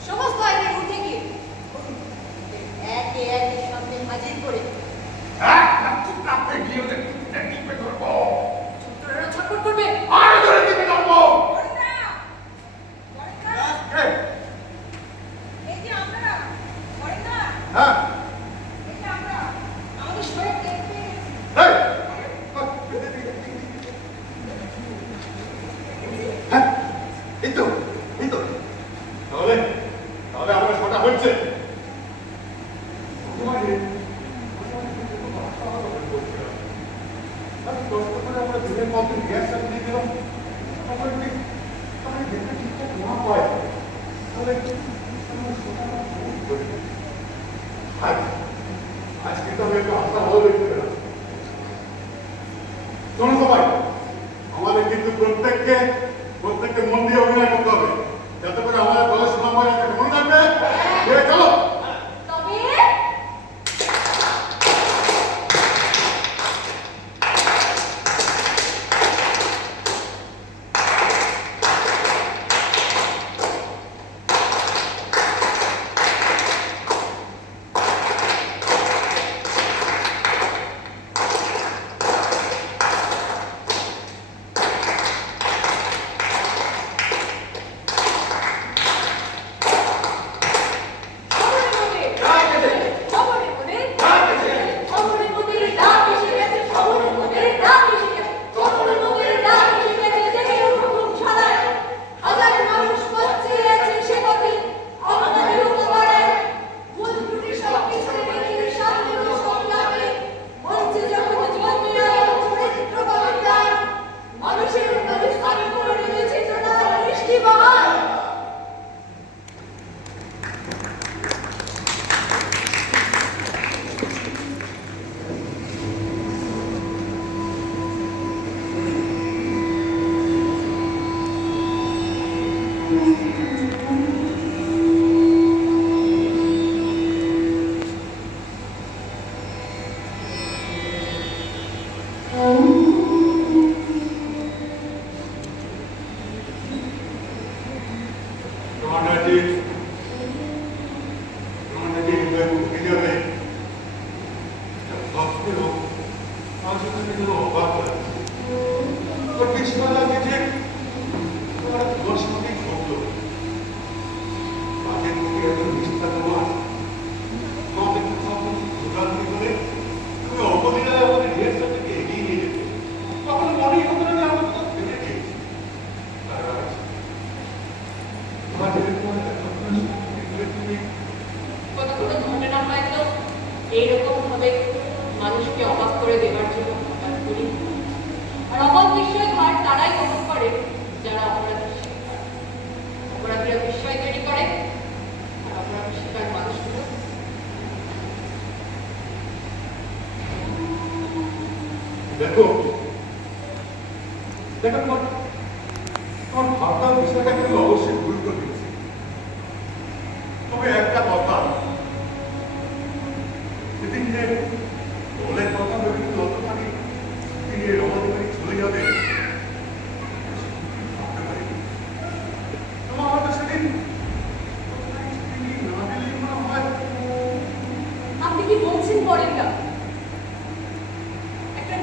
সমস্ত আইনের ঊর্ধ্বে গিয়ে ওদের একে একে সামনে হাজির করে ছোট্টরা ছটফট করবে। এই যে আমরা, বরেন্দ্রা, হ্যাঁ এই যে আমরা, আমাদের শরীর দেখতে এই তো তাহলে আমরা ছটা হচ্ছে। কষ্ট করে আমরা দিনের মধ্যে গ্যাস চালিয়ে দিলাম, তারপরে দেখতে ঠিকঠাক না পায় তাহলে আজকে তো আমি একটু আশা ভালো দেখতে পেলাম। শোনো সবাই, আমাদের কিন্তু প্রত্যেককে মন দিয়ে অভিনয় করতে হবে যাতে করে আমাদের দলের সমন্বয় একটা মনে থাকবে। চলো তবে আমাদের এইরকম ভাবে মানুষকে অবাক করে দেবার জন্য হঠাৎ করি। আর অবাক বিস্ময় ভার তারাই বহন করে যারা অপরাধের শিকার। অপরাধীরা বিস্ময় তৈরি করে আর অপরাধের শিকার মানুষগুলো দেখো দেখো তোমার ভাবনার বিষয়টা কিন্তু অবশ্যই ভুল করে দিয়েছে। তবে একটা কথা, সেদিন যে দলের কথা ভেবে কিন্তু অতখানি তিনি রমাদি বাড়ি চলে যাবে ভাবতে পারিনি। তোমার হয়তো সেদিন না দিলেই মনে হয়। আপনি কি বলছেন পরেন না? একটা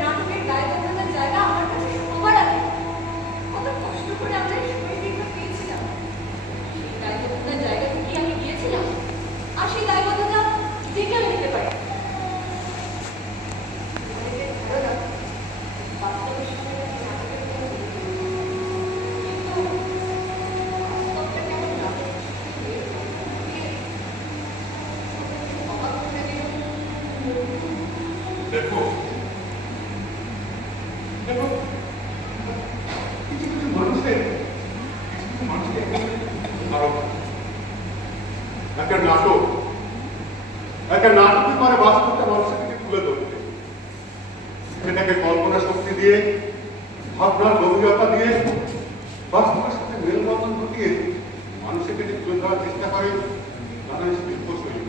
নাটকের দায়বদ্ধতার জায়গা আমার কাছে সবার আগে। কত কষ্ট করে আমরা এই শরীরটা পেয়েছিলাম, সেই দায়বদ্ধতার জায়গা থেকে আমি গিয়েছিলাম, আর সেই দায়বদ্ধতা যে কেউ নিতে পারে। অনেকের ধারণা বাস্তবের সঙ্গে নাটকের কোনো মিল নেই। কিন্তু বাস্তবটা কেমন নাটক এর মধ্য দিয়ে অবাক করে দিল। দেখো দেখো কিছু কিছু মানুষের ধারণা একটা নাটকই করে বাস্তবটা মানুষের থেকে তুলে ধরতে, সেটাকে কল্পনা শক্তি দিয়ে, ভাবনার গভীরতা দিয়ে, বাস্তবের সাথে মেলবন্ধন ঘটিয়ে মানুষের কাছে তুলে ধরার চেষ্টা করে নানান শিল্পশৈলী।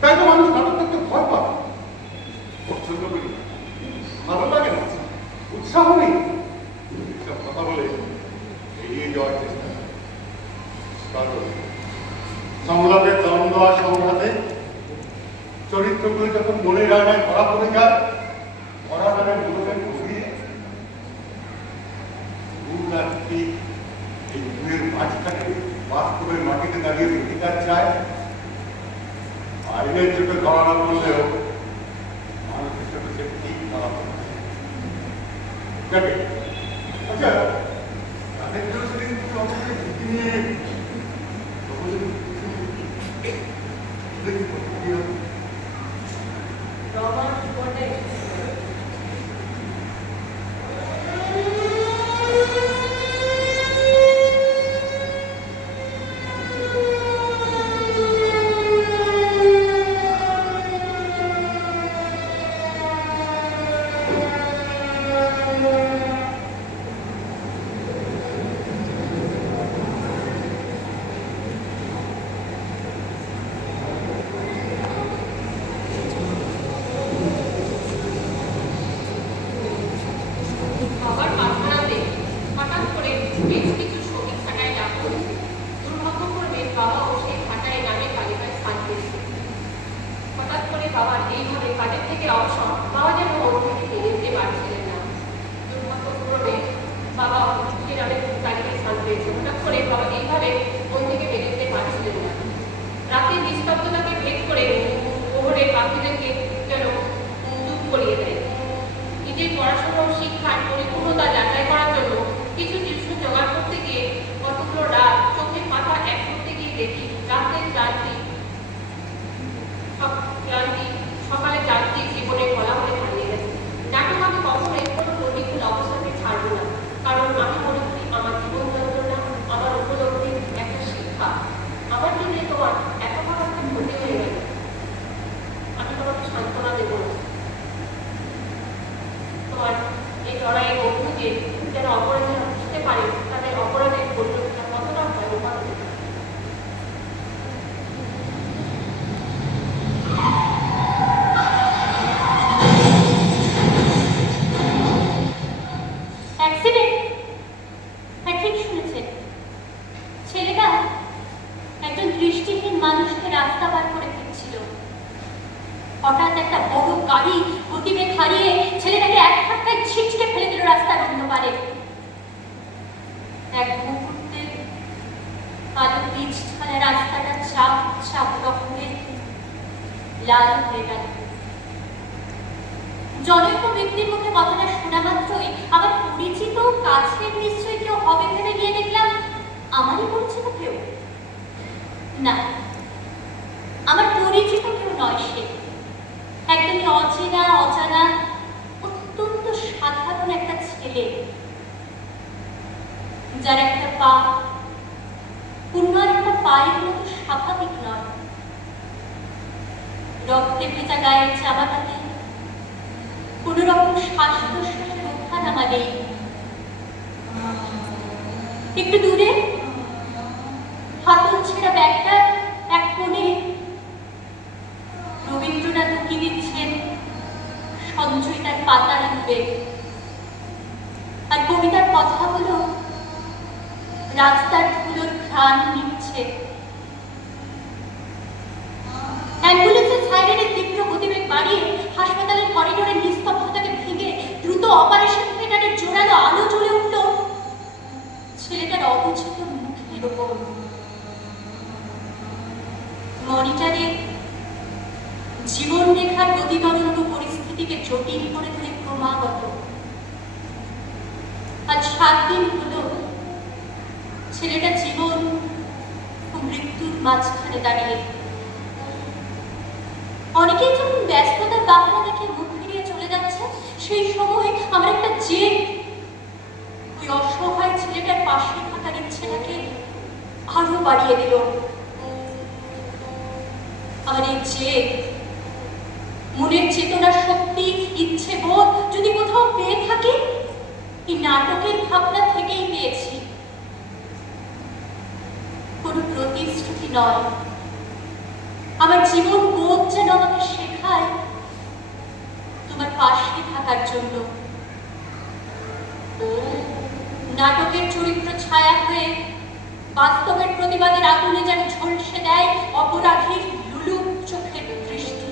তাই তো মানুষ নাটক দেখতে ভয় পায়, পছন্দ করি না, ভালো লাগে না, উৎসাহ নেই, এসব কথা বলে এড়িয়ে যাওয়ার চেষ্টা করে। কারণ সংলাপের দ্বন্দ্ব আর সংঘাতে চরিত্রগুলো যখন মনের রায়নায় ধরা পড়ে যায়, ধরা নামে মনোযোগ ঘুরিয়ে এই দুয়ের মাঝখানে বাস্তবের মাটিতে দাঁড়িয়ে অধিকার চায়। আইনের চোখে ধরা না পড়লেও মানুষের চোখে সে ঠিক ধরা পড়ে। আচ্ছা, তাদের জন্য সেদিন কিছু অবশ্যই ঝুঁকি নিয়ে রমার জীবনে বাবার মাঝখানাতে হঠাৎ করে বেশ কিছু সঙ্গীত খাটায় ডাক পড়েছে। দুর্ভাগ্যক্রমে বাবাও সেই খাটায় নামে তালিকায় স্থান পেয়েছে। হঠাৎ করে বাবার এইভাবে কাজের থেকে অবসর বাবা যেন ওর থেকে বেরিয়ে যেতে পারছিলেন না। দুর্ভাগ্যক্রমে বাবা সে নামে তালিকায় স্থান পেয়েছে। হঠাৎ করে বাবা এইভাবে ওর থেকে বেরিয়ে যেতে পারছিলেন না। রাতের নিস্তব্ধতাকে ভেদ করে ওহরে পাখিদেরকে যেন চুপ করিয়ে দেয়। নিজের পড়াশোনা ও শিক্ষার পরিপূর্ণতা যাচাই করার জন্য কিছু টিউশন জোগাড় করতে গিয়ে কতগুলো রাত চোখের পাতা এক করতে গিয়ে দেখি রাতের ক্লান্তি সকালে ক্লান্তি জীবনে ফলাফলে হারিয়ে গেছে। নাটক আমি কখনোই কোনো প্রতিকূল অবস্থাকে ছাড়বো না, কারণ আমি মনে করি আমার জীবন যন্ত্রণা আমার উপলব্ধির একটা শিক্ষা। আমার জন্য তোমার এত বড় একটা ক্ষতি হয়ে গেল, আমি তোমাকে সান্ত্বনা দেব না। তোমার এই লড়াইয়ের মধ্য দিয়ে যারা অপরাধীরা বুঝতে পারে তাদের অপরাধের পরিণতিটা কতটা ভয়াবহ হতে পারে। অ্যাক্সিডেন্ট? হ্যাঁ, ঠিক শুনেছেন। ছেলেটা একজন দৃষ্টিহীন মানুষকে রাস্তা পার করে ফিরছিল। হঠাৎ একটা বড় গাড়ি গতিবেগ হারিয়ে ছেলেটাকে এক ধাক্কায় ছিটকে ফেলে দিল রাস্তার অন্য পারে। এক মুহূর্তে কালো পিচ ঢালা রাস্তাটা চাপ চাপ রক্তে লাল হয়ে গেল। জনৈক ব্যক্তির মুখে কথাটা শোনা মাত্রই আমার পরিচিত কাছের নিশ্চয়ই কেউ হবে ভেবে গিয়ে দেখলাম আমারই পরিচিত কেউ না, আমার অচেনা অজানা অত্যন্ত সাধারণ একটা ছেলে, যার একটা পা অন্য একটা পায়ের মতো স্বাভাবিক নয়। রক্তে ভেজা গায়ের জামাটাতে কোন রকম শ্বাস প্রশ্বাসের ওঠানামা নেই। একটু দূরে হাতল ছেঁড়া ব্যাগটার এক কোণে রবীন্দ্রনাথ উকি দিচ্ছেন সঞ্চয়িতার পাতার ডুবে, আর কবিতার কথাগুলো রাস্তার ধুলোর ঘ্রাণ নিচ্ছে। অ্যাম্বুলেন্সের সাইরেনের তীব্র গতিবেগ বাড়িয়ে হাসপাতালের করিডোরের নিস্তব্ধতাকে ভেঙে দ্রুত অপারেশন থিয়েটারের জোরালো আলো জ্বলে উঠল ছেলেটার অবচিত মুখের ওপর। মনিটরে জীবন রেখার গতিতরঙ্গ পরিস্থিতিকে জটিল করে তোলে ক্রমাগত। আজ 7 দিন হলো ছেলেটা জীবন ও মৃত্যুর মাঝখানে দাঁড়িয়ে। অনেকেই যখন ব্যস্ততার বাহানা দেখে মুখ ফিরিয়ে চলে যাচ্ছে, সেই সময় আমার একটা জেদ ওই অসহায় ছেলেটার পাশে থাকার ইচ্ছেটাকে আরো বাড়িয়ে দিল। আমার এই জেদ, মনের চেতনার শক্তি, ইচ্ছে বোধ যদি কোথাও পেয়ে থাকি, এই নাটকের ভাবনা থেকেই পেয়েছি। কোনো প্রতিশ্রুতি নয়, আমার জীবন বোধ যেন আমাকে শেখায় তোমার পাশে থাকার জন্য। নাটকের চরিত্র ছায়া হয়ে বাস্তবের প্রতিবাদের আগুনে যেন ঝলসে দেয় অপরাধীর লুলুপ চোখের দৃষ্টি।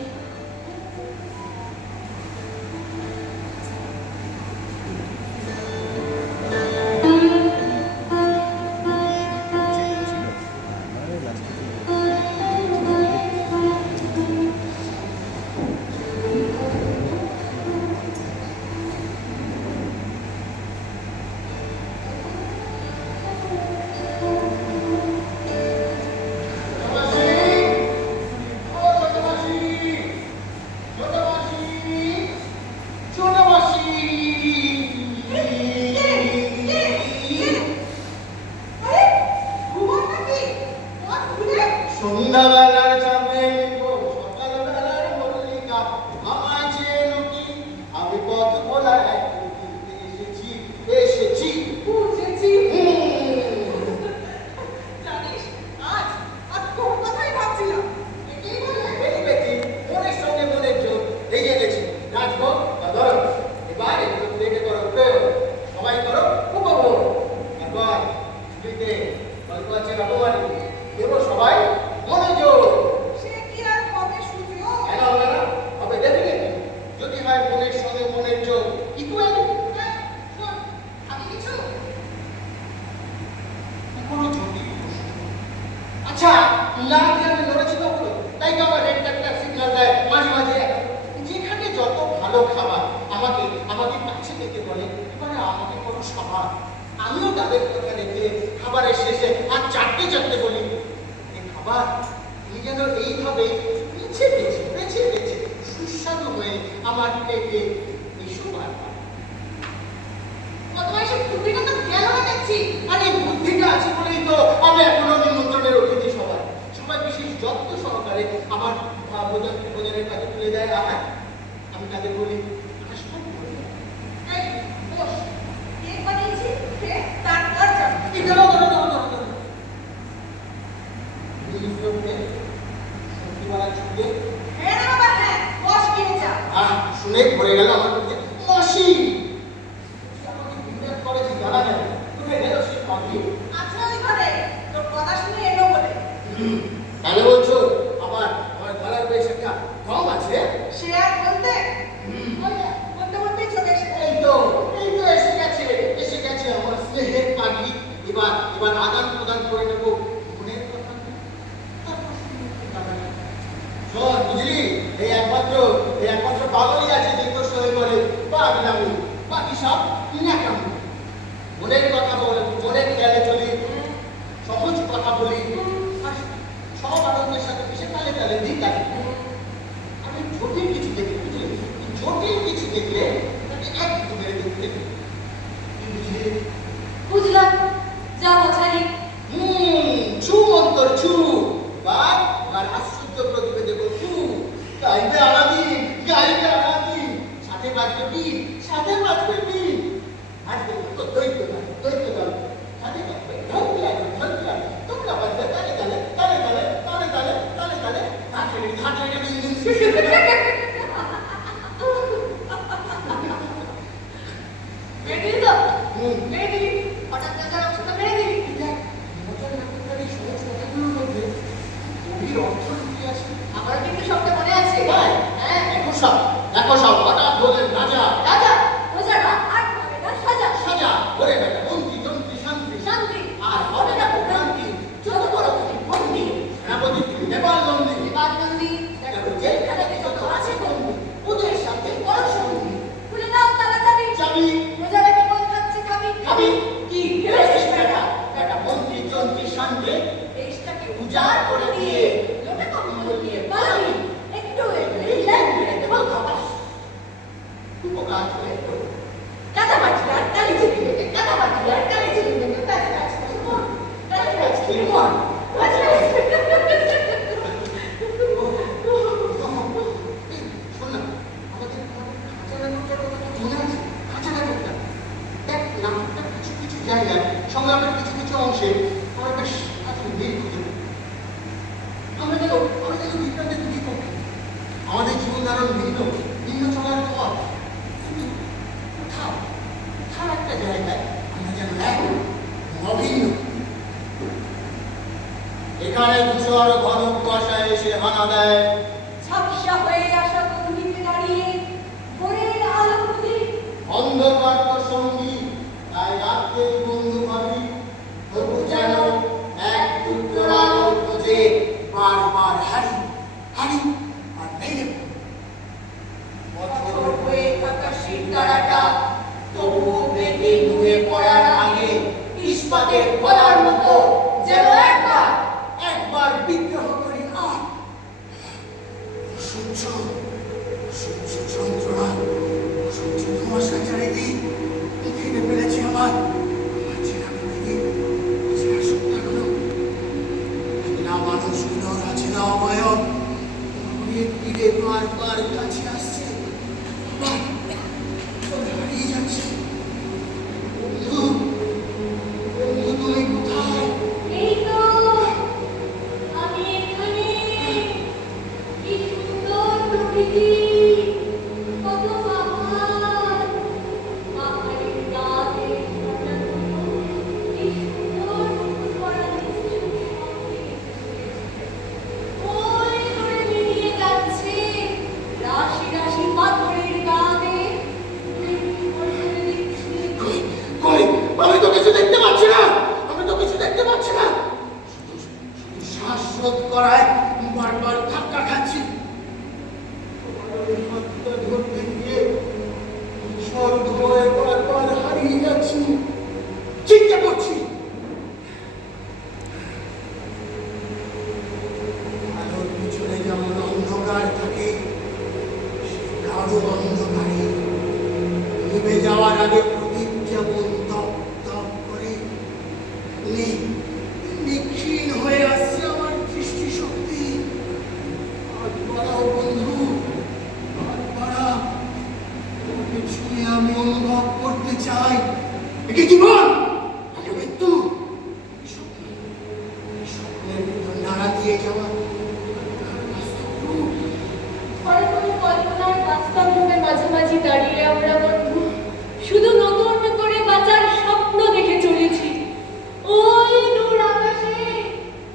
সন্ধ্যাবেলার চাঁদে সকালবেলার মল্লিকা আমায় চেনো কি? আমি পথ ভোলা এক পৃথিবীতে এসেছি এসেছি বুঝেছি। জানিস, আজ তোর কথাই ভাবছিলাম। একেই বলে এই ব্যক্তি মনের সঙ্গে মনের জোর লেগে গেছে। রাখবো বা ধরো, এবার এগুলো দেখে করো প্রয়োগ, সবাই করো উপভোগ। একবার ছুটিতে গল্প আছে রকমারি, দেবো সবাই মনোযোগ। সে কি আর হবে সুযোগ? কেন হবে না? হবে ডেফিনেটলি, যদি হয় মনের সঙ্গে মনের যোগ ইকুয়ালি। হ্যাঁ, শোন, আমি কিছু কোনো জটিল প্রশ্ন। আচ্ছা, না দিয়ে আমি লড়েছি তো বলো, তাই তো আমার রেড একটা সিগন্যাল দেয় মাঝে মাঝে। যেখানে যত ভালো খাবার আমাকে আমাদের কাছে পেতে বলে, এবারে আমাকে কোনো খাবার, আমিও তাদের কথা রেখে খাবারের শেষে আর চারটে চারটে বলি, এই খাবার তুমি যেন এইভাবে বেছে বেছে বেছে বেছে সুস্বাদু হয়ে আমার পেটে এসো বারবার। তোমার সব টুপিটা তো গেল না দেখছি। আর এই বুদ্ধিটা আছে বলেই তো আমি এখনো নিমন্ত্রণের অতিথি। সবাই সবাই বিশেষ যত্ন সহকারে আমার ভোজনের কাছে তুলে দেয় আহার। আমি তাদের বলি আসবো বলে। এই, বস। কেক বানিয়েছি, খেয়ে তারপর যাবো। এই ধরো ধরো ধরো ধরো ধরো জিনিসগুলো উঠে সবজিওয়ালা ছুটে হ্যাঁ রে বাবা, হ্যাঁ, বস গিয়ে যা। শুনে ভরে গেল আমার মধ্যে মাসি। আমাকে বিবেক করে যে জানা যায় কোথায় গেল সে পাখি। আচ্ছা, ওই ঘরে তোর কথা শুনে এলো বলে। তাহলে বলছো আমার আমার গলার বেশ একটা কম আছে। সে আর বলতে বলতে বলতেই চলে এসেছে। এই তো এসে গেছে আমার স্নেহের পাখি। এবার আদান প্রদান করে নেবো মনের কথা। শোন, বুঝলি, এই একমাত্র পাগলই আছে যে তোর সঙ্গে করে পাগলামি, বাকি সব ন্যাকামি। মনের কথা বলে, মনের খেয়ালে চলি, সহজ কথা বলি, আর সব আনন্দের সাথে মিশে তালে তালে দিই। আমি জটিল কিছু দেখি, বুঝলি, শান্তি দেশটাকে উজাড় করে দিয়ে লোটা কম্বল দিয়ে পালাবি একটু একটু ল্যান্ড মেরে দেবো খাবার উপকার হয়ে তো কাদা বাটি আর কালি চিনি মেখে কাদা বাটি আর কালি চিনি মেখে কাদা গাছ খেয়ে মন কাদা গাছ খেয়ে মন শোন না, আমাদের খাঁচার মনে আছে, খাঁচার একটা দেখ নাটকটা কিছু কিছু জায়গায় সংলাপের কিছু কিছু অংশে আমার বেশ মিল খুঁজে পাই। আমরা যেন বিজ্ঞানের দুই পক্ষে আমাদের জীবনধারণ ভিন্ন ভিন্ন চলার পর কিন্তু কোথাও কোথাও একটা জায়গায় আমরা যেন এক অভিন্ন। এখানে ধূসর ঘন কুয়াশায় এসে হানা দেয় ঝাপসা হয়ে আসা গম্ভীরে দাঁড়িয়ে ভোরের আলো খুঁজে অন্ধকার তো সঙ্গী, তাই রাতকে বন্ধু ভাবি, তবু যেন এক টুকরো আলো খোঁজে বারবার হারি হারি আর ভেঙে পড়ি। কঠোর হয়ে থাকা শিরদাঁড়াটা তবুও বেঁধে নুয়ে পড়ার আগে ইস্পাতের ফলার মতো যেন একবার একবার বিদ্রোহ করি আর সহ্য সহ্য যন্ত্রণা সহ্য ধোঁয়াশা চারিদিক ঘিরে ফেলেছে আমার চেনা পৃথিবী চেনা সত্তাগুলো চেনা মানুষগুলোর আছে না অবয়ব ঘুরে ফিরে বারবার কাছে আসছে আবার হারিয়ে যাচ্ছে। বন্ধু বন্ধু তুমি কোথায়? এই তো আমি এখানে। কি সুন্দর প্রকৃতি, কত পাহাড়, পাহাড়ের গা বেয়ে ঝর্ণাগুলো কি সুন্দর মুকুট পরা নিশ্চুপ শব্দে এসে ওই দূরে বেরিয়ে যাচ্ছে রাশি রাশি পাথরের গা বেয়ে করে দিচ্ছে। কই কই আমি তো কিছু দেখতে পাচ্ছি না, আমি তো কিছু দেখতে পাচ্ছি না, শুধু শুধু শ্বাসরোধ করায় বারবার ধাক্কা খাচ্ছি। হাতটা ধরতে গিয়ে স্বর্গ হয়ে বারবার হারিয়ে যাচ্ছি, চিন্তা করছি। আলোর পিছনে যেমন অন্ধকার থাকে, সে গাঢ় অন্ধকারে নিভে যাওয়ার আগে প্রদীপ যেমন তপ তপ করে নিক্ষীণ হয়ে আসছে আমার দৃষ্টিশক্তি। হাত বাড়াও বন্ধু, হাত বাড়া, তোমাকে ছুঁয়ে আমি অনুভব করতে চাই একে জীবন নাকি মৃত্যু, স্বপ্নের ভিতর নাড়া দিয়ে যাওয়া বাস্তব রূপ। পরে কোনো কল্পনার বাস্তব রূপে মাঝামাঝি দাঁড়িয়ে আমরা বন্ধু শুধু নতুন করে বাঁচার স্বপ্ন দেখে চলেছি। ওই দূর আকাশে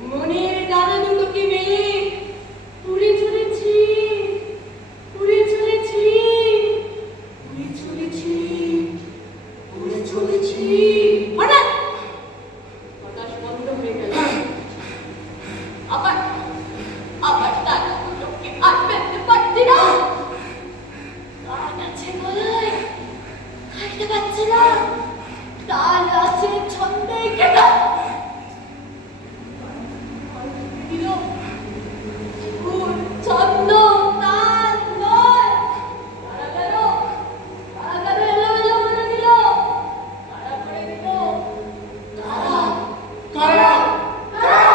মনের ডানা দুটোকে মেলে উড়ে চলেছি, উড়ে চলেছি, উড়ে চলেছি, উড়ে চলেছি। হঠাৎ বাতাস বন্ধ হয়ে গেল। আবার আবার ডানা দুটোকে আর ফেলতে পারছি না। গান আছে গলায়, খাইতে পারছি না। তাল আছে ছন্দে কেটে দিল সুর ছন্দ তাল লয় তারা গেল এলোমেলো করে দিল, তারা করে দিল কারা কারা কারা?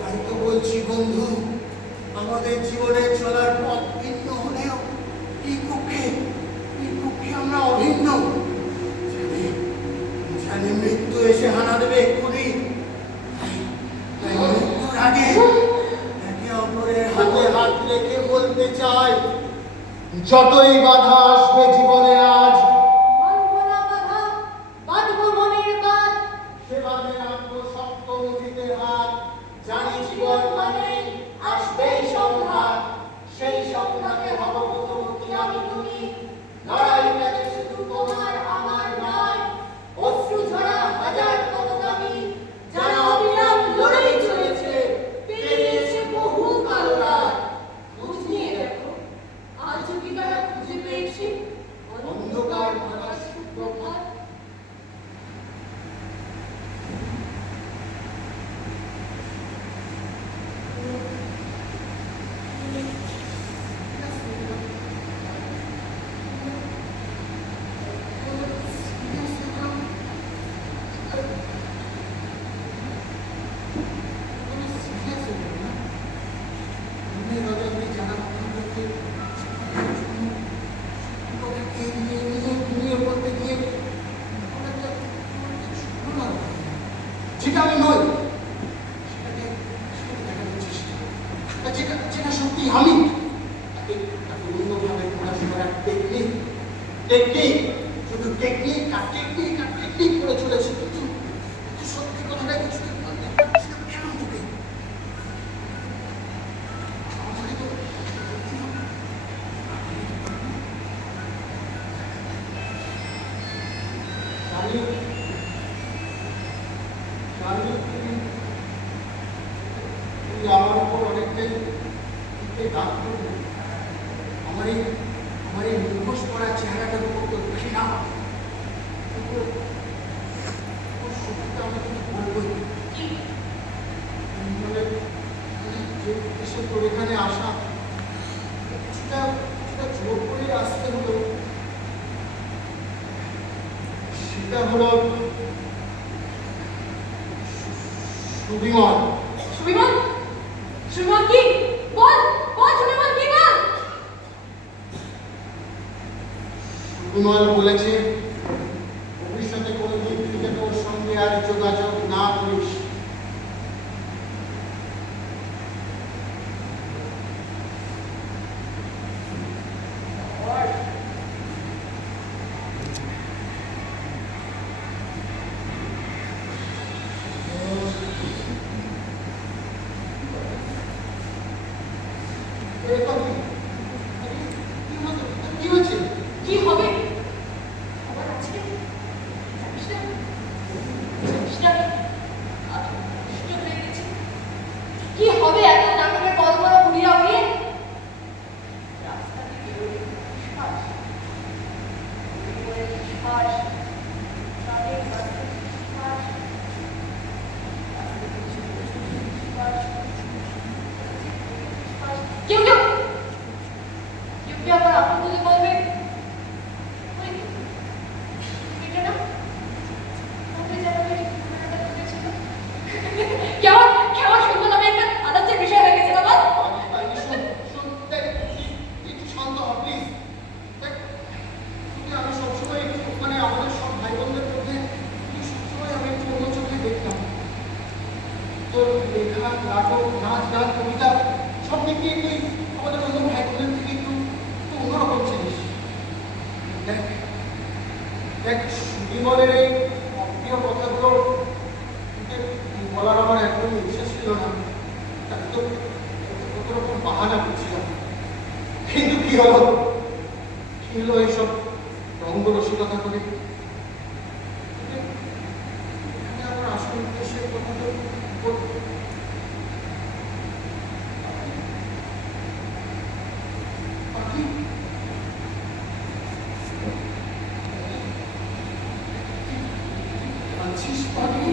তাই তো বলছি বন্ধু, আমাদের জীবনে চলার পথ ভিন্ন হলেও এই পক্ষে আমরা অভিন্ন। জানি মৃত্যু এসে হানা দেবে এক্ষুনি, তাই মৃত্যুর আগে একে অপরের হাতে হাত রেখে বলতে চাই, যতই বাধা আসবে জীবনে আজ মানব না বাধা, বাঁধব মনের বাঁধ। সেবাদের রাখবো শক্ত মুঠিতে হাত। জানি জীবন মানে আসবেই সংঘাত, সেই সংঘাতে হব মুখোমুখি আমি তুমি। লড়াই গেছে শুধু তোমার আমার নয়, অশ্রু ঝরা হাজার পদগামী যারা অবিরাম লড়াই চলেছে, পেরিয়েছে বহু কালো রাত। খোঁজ নিয়ে দেখো, আজও কি তারা খুঁজে পেয়েছে অন্ধ যেটা আমি নই সেটাকে দেখানোর চেষ্টা, যেটা যেটা সত্যি আমি, তাকে অন্যভাবে প্রকাশ করার টেকনিক, শুধু টেকনিক আর টেকনিক আর টেকনিক করে চলেছে, কিন্তু সত্যি কথাটা কিছুতে বলতে পারছি না কেন তোকে। আমাকে তো জানি তুমি আমার উপর অনেকটাই রাগ করবে। আমার এই মুখোশ পড়া চেহারাটার উপর তো ঘৃণা, সত্যিটা আমি কিন্তু বলবই। মানে যে উদ্দেশ্যে তোর এখানে আসা, কিছুটা জোর করে আসতে হলো, সেটা হলো সুবিমল। সুবিমল, সুবিমল কি? বল বল সুবিমল কি বল? সুবিমল বলেছে ভবিষ্যতে কোনো দিক থেকে তোর সঙ্গে আর যোগাযোগ না করিস। কি হচ্ছে? কি হবে? আবার আজকে জানিস না? জানিস না? আমি অসুস্থ হয়ে গেছি। কি হবে এত নাটকের কল্পনা উড়িয়ে উড়িয়ে? রাস্তা থেকে বেরোলে শ্বাস, বেরোলে শ্বাস, তাদের কাছে শ্বাস, কেউ কেউ আবার আপনি বলে বলবে এটা না ওকে জানাবে কেমন কেমন শুনবো আমি একটা আলাদা বিষয় হয়ে গেছে বাবা। একটু শান্ত হ প্লিজ। আমি সবসময় একটু মানে আমাদের সব ভাই বোনদের মধ্যে সবসময় আমি একটু অন্য চোখে দেখতাম। তোর লেখা, নাটক, নাচ, গান, কবিতা সব দিক দিয়ে তুই আমাদের অন্য ভাই বোনদের থেকে একটু অন্যরকম ছিলিস। দেখ সুবিমলের এই অপ্রিয় কথাগুলো বলার আমার একদমই ইচ্ছে ছিল না। তাকে তো কত রকম বাহানা করছিলাম, কিন্তু কি হলো এইসব রঙ্গরসিকতা করে। এখানে আমার আসল উদ্দেশ্যের কথা তো পাখি আছিস পাখি।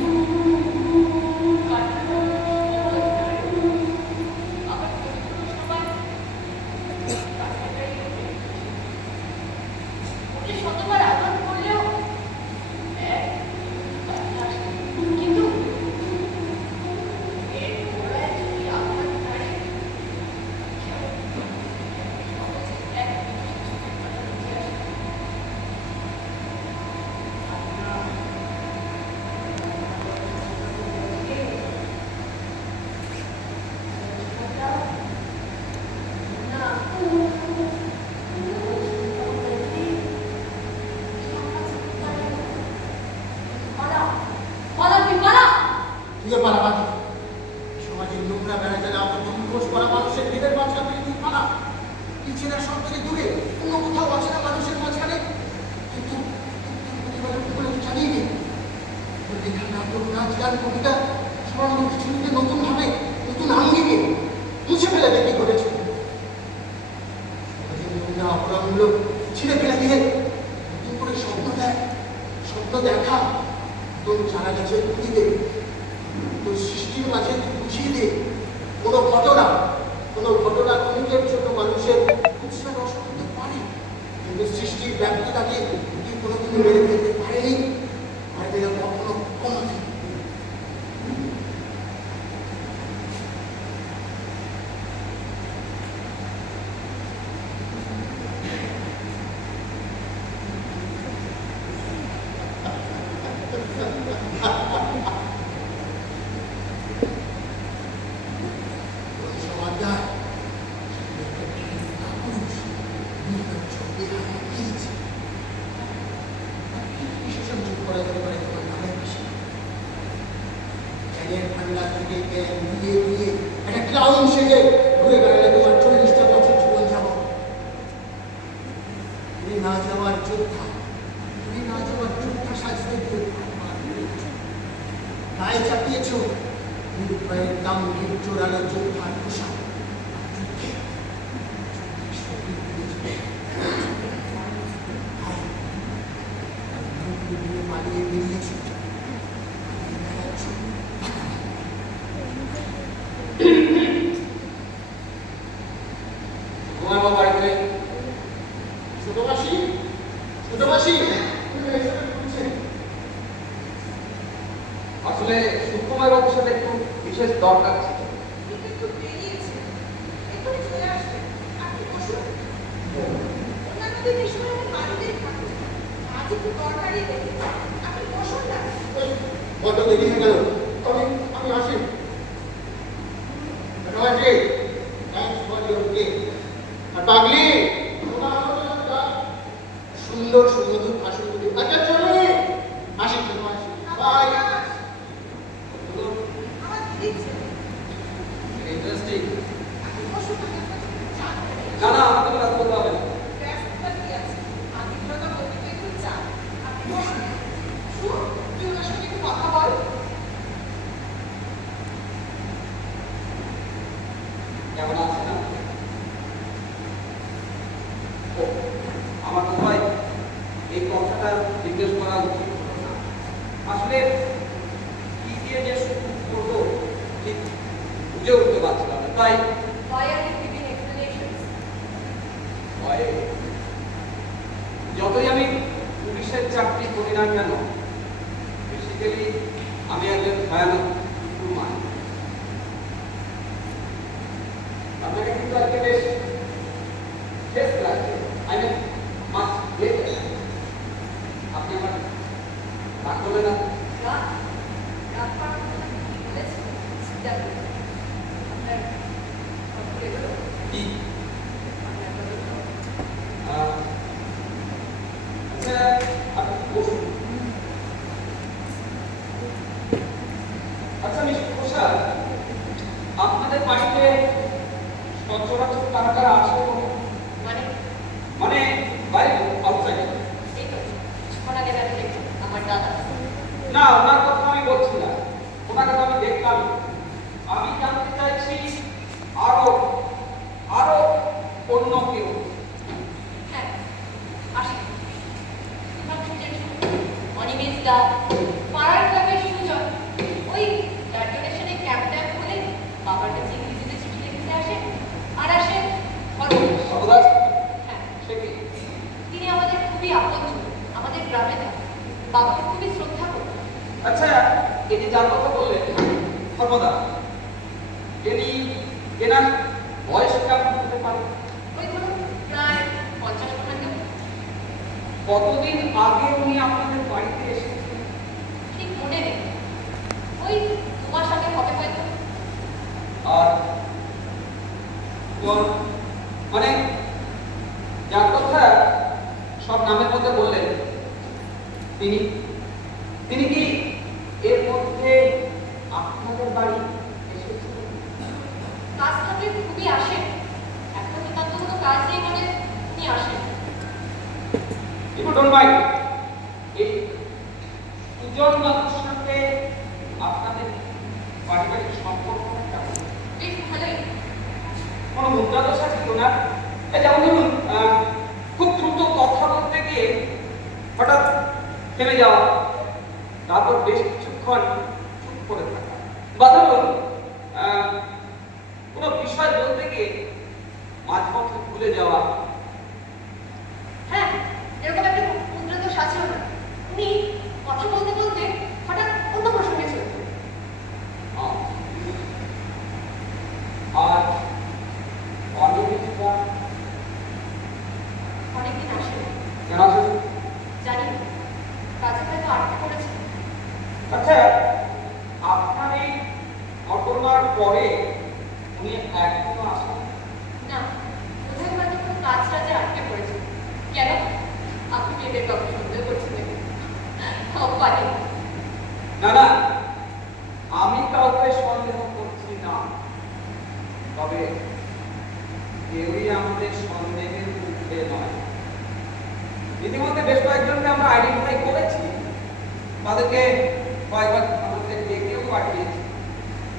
শতবার আঘাত করলেও কিন্তু এর গোড়ায় যদি আঘাত ধরে তুইও পালা পাখি। সমাজের নোংরা বেড়াতে না মুখোশ করা মানুষের ভিড়ের মাঝখানে তুই পালা। পিছনে সব থেকে দূরে অন্য কোথাও আছে না মানুষের মাঝখানে, কিন্তু জানিয়ে নে লেখা, নাটক, নাচ, গান, কবিতা সবার কিছুকে নতুন ভাবে নতুন আঙ্গিকে মুছে ফেলে দেখি ঘটেছে। নোংরা অপরাধগুলো ছিঁড়ে ফেলে দিয়ে নতুন করে স্বপ্ন দেখা তোর জানা গেছে খুঁজিতে, তোর সৃষ্টির মাঝে বুঝিয়ে দে কোনো ঘটনা ক্ষণিকের জন্য মানুষের উৎসাহ নষ্ট করতে পারে, কিন্তু সৃষ্টির ব্যর্থতাকে তুই কোনোদিন মেরে ফেলতে পারেনি, পারবে না কখনো কোনোদিন। করে করে করে তোমার নামের বেশি জ্ঞানের ভান্ডার থেকে জ্ঞান দিয়ে দিয়ে একটা ক্লাউন সেজে ঘুরে বেড়ালে তোমার 40টা বছর জীবন যাব। তুমি না যাওয়ার যোদ্ধা, তুমি না যাওয়ার যোদ্ধা সাজতে দিয়ে গায়ে চাপিয়েছ নিরুপায়ের গাম্ভীর জোরালো যোদ্ধার পোশাক। পালিয়ে বেরিয়েছ। তোমার আমার বাড়িতে ছোট মাসি, ছোট মাসি, আসলে সুকুমার বাবুর সাথে একটু বিশেষ দরকার ছিল। কিন্তু একটু বেরিয়েছে, এক্ষুনি চলে আসবে। আপনি বসুন। অন্যান্য দিন এই সময় আমি বাড়িতেই থাকি, আজ একটু দরকারি দেখেছি। আপনি বসুন না। কত দেরি হয়ে গেল, আমি আসি। মাসি, থ্যাংকস ফর ইউর গিফট। আর পাগলি, সুন্দর সুমধুর ভাষণগুলি। আচ্ছা চলে আসি, মাসি, বাই। আমার দিচ্ছে। ইন্টারেস্টিং। আপনি বসুন, আমি আপনাকে চা করে দিই। না না, আমাকে রাত করতে হবে না। ব্যস্ততা কি আছে? আতিথ্যতা বলতে তো একটু চা। আপনি বসুন। শুন, তুই ওনার সঙ্গে একটু কথা বল। কেমন আছে না? ও, আমার তো ভাই এই কথাটা জিজ্ঞেস করা উচিত হলো না। আসলে কি দিয়ে যে শুরু করবো ঠিক বুঝে উঠতে পারছিলাম না, তাই Why are you giving explanations? ভয়ে যতই আমি পুলিশের চাকরি করি না কেন, বেসিক্যালি আমি একজন ভয়ানক হুমান। আপনাকে কিন্তু আজকে বেশ শেষ লাগছে। আমি মাছ দেখে আপনি আমার রাগ করবেন না? রাগ? রাগ করার কথা কি বলেছে? দেখো, আপনার খবর এলো? কি আপনার খবর এলো? আচ্ছা, আপনি বসুন। আচ্ছা মিস্টার প্রসাদ, আপনাদের বাড়িতে সচরাচর কারা কারা আসে বলুন? মানে মানে বাইরে আউটসাইড? এই তো কিছুক্ষণ আগে দেখা দেখলাম আমার দাদা। না, ওনার কথা আমি বলছি না, ওনাকে তো আমি দেখলাম। আমি জানতে চাইছি আরো আরো অন্য কেউ। হ্যাঁ, আসে। তোমার সুজের অনিমেষ দা, পাড়ার ক্লাবের সুজন, ওই গ্র্যাজুয়েশনে ক্যাম্প ট্যাম্প হলে বাবার কাছে ইংরেজিতে চিঠি লিখতে আসে। আর আসে অনিমেষ। সর্বদাস হ্যাঁ, সে কি? তিনি আমাদের খুবই আপনজন, আমাদের গ্রামে থাকে, বাবাকে খুবই শ্রদ্ধা করতেন। আচ্ছা, এই যে যার কথা বললেন সর্বদা, এনার বয়স কেমন হতে পারে? ওই ধরুন প্রায় 50-55। কতদিন আগে উনি আপনাদের বাড়িতে এসেছেন? ঠিক মনে নেই, ওই 2 মাস আগে হবে হয়তো। আর কোন মানে যার কথা সব নামের মধ্যে বললেন, তিনি তিনি কি এর মধ্যে আপনাদের বাড়ি এসেছিলেন? কাজ থাকলে খুবই আসেন, এখন নিতান্ত কোনো কাজ নেই বলে উনি আসেন। একটু ডোন্ট মাইন্ড, এই সুজন বাবুর সাথে আপনাদের পারিবারিক সম্পর্ক কেমন? বেশ ভালোই। কোনো মুদ্রা দশা ছিল না? এই যেমন ধরুন খুব দ্রুত কথা বলতে গিয়ে হঠাৎ থেমে যাওয়া, তারপর বেশ কিছুক্ষণ চুপ করে থাকা, বা ধরুন কোনো বিষয় বলতে গিয়ে মাঝপথে ভুলে যাওয়া। হ্যাঁ, এরকম একটা মুদ্রা তো সাথেও না, উনি কথা বলতে বলতে হঠাৎ অন্য প্রসঙ্গে চলে যান। আর অনিয়মিততা অনেকদিন আসেন, কেন আসেন? জানি না, কাজে হয়তো আটকে পড়েছে। আচ্ছা, আপনার এই ঘটনার পরে উনি এখনো আসেন? না, বোধহয় হয়তো কোনো কাজ টাজে আটকে পড়েছে। কেন? আপনি মেয়েদের কথা সন্দেহ করছেন নাকি? পারে। না না, আমি কাউকে সন্দেহ করছি না, তবে কেউই আমাদের সন্দেহের ঊর্ধ্বে নয়। ইতিমধ্যে বেশ কয়েকজনকে আমরা আইডেন্টিফাই করেছি, তাদেরকে কয়েকবার আমাদের ডেকেও পাঠিয়েছি।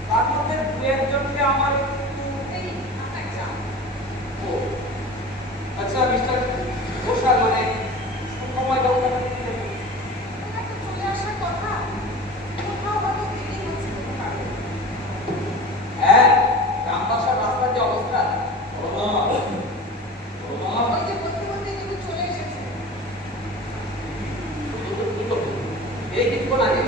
তার মধ্যে দু একজনকে আমার একটু এই আপনার যান। ও আচ্ছা মিস্টার ঘোষাল, মানে সময় দাও। ওনার তো চলে আসার কথা, কোথাও হয়তো দেরি হচ্ছে কোনো কারণে। হ্যাঁ, রামবাসার রাস্তার যে অবস্থা, ওই যে বলতে বলতে কিন্তু চলে এসেছে। এই কিছুক্ষণ আগে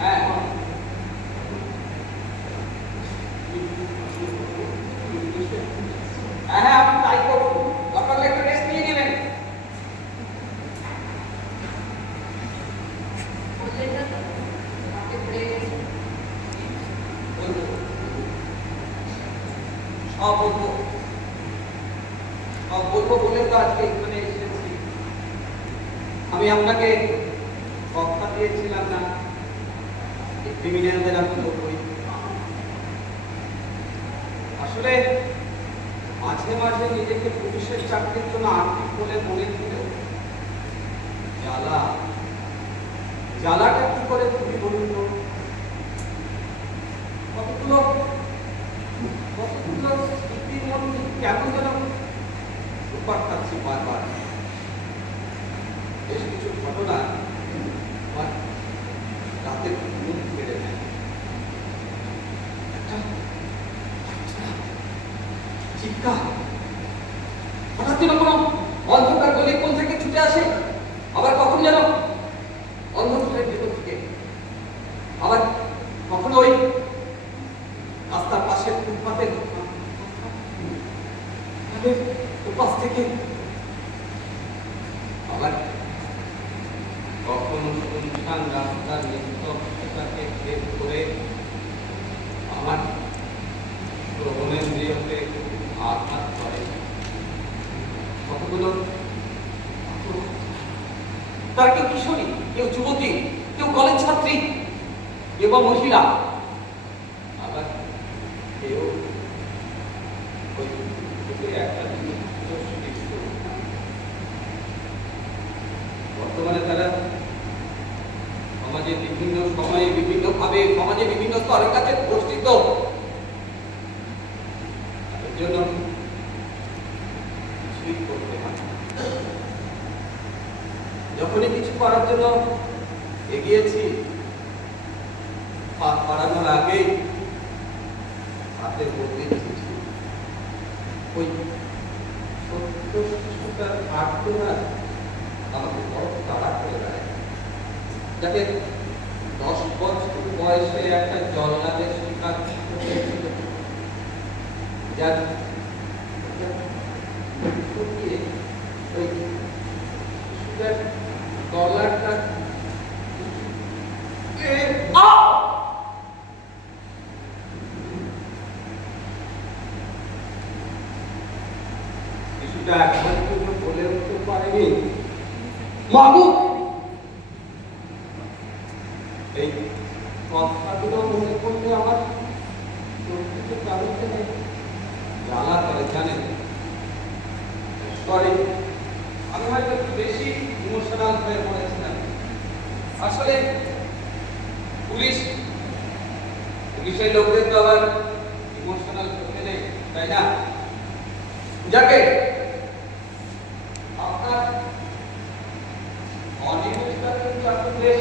হ্যাঁ হ্যাঁ, আপনি তাই করুন, দরকার হলে একটু রেস্ট নিয়ে নেবেন। বললেন না তো, তাকে পড়ে গেছে। বলবো, সব বলবো, সব বলবো বলে তো আজকে এখানে এসেছি। আমি আপনাকে কথা দিয়েছিলাম না, ক্রিমিনালদের আমি বলবই। আসলে মাঝে মাঝে নিজেকে পুলিশের চাকরির জন্য আর্থিক বলে মনে হলেও জ্বালাটা কি করে তুমি বলুন তো? কতগুলো স্মৃতির মধ্যে কেমন যেন রূপার খাচ্ছি বারবার। বেশ কিছু ঘটনা আমার রাতের ঘুম কেড়ে নেয়। একটা চিৎকার হঠাৎ যেন কোনো অন্ধকার গলি কোন থেকে ছুটে আসে, আবার কখন যেন অন্ধকারের ভেতর থেকে, আবার কখনো ওই রাস্তার পাশের ফুটপাতের উপাস থেকে, আবার কখনো শুনশান রাস্তার নিস্তব্ধতাকে ভেদ করে আমার শ্রবণেন্দ্রিয়কে আঘাত করে। কতগুলো তারা কেউ কিশোরী, কেউ যুবতী, কেউ কলেজ ছাত্রী, কেউ বা মহিলা, আবার কেউ ওই একটা বর্তমানে তারা সমাজে বিভিন্ন সময়ে বিভিন্ন ভাবে সমাজে বিভিন্ন স্তরের কাছে প্রস্তুত। তাদের জন্য কিছুই করতে হয়। যখনই কিছু করার জন্য এগিয়েছি, হাত বাড়ানোর আগেই হাতে বদলে দিয়েছি। ওই ছোট্ট শিশুটার আর্তনাদ আমাকে বড় তাড়া করে দেয়। যাকে 10 বছর বয়সে একটা জল্লাদের শিকার হয়েছিল, যার ওই শিশুটার গলাটা শিশুটা একবার বলে উঠতে পারেনি, মামু। এই কথাগুলো মনে করলে আমার প্রকৃত কারণ থেকে জ্বালা করে, জানেন? সরি, আমি হয়তো একটু বেশি ইমোশনাল হয়ে পড়েছিলাম। আসলে পুলিশের লোকদের তো আবার ইমোশনাল হতে নেই, তাই না? যাকে আপনার অনিমেষটা কিন্তু এখন বেশ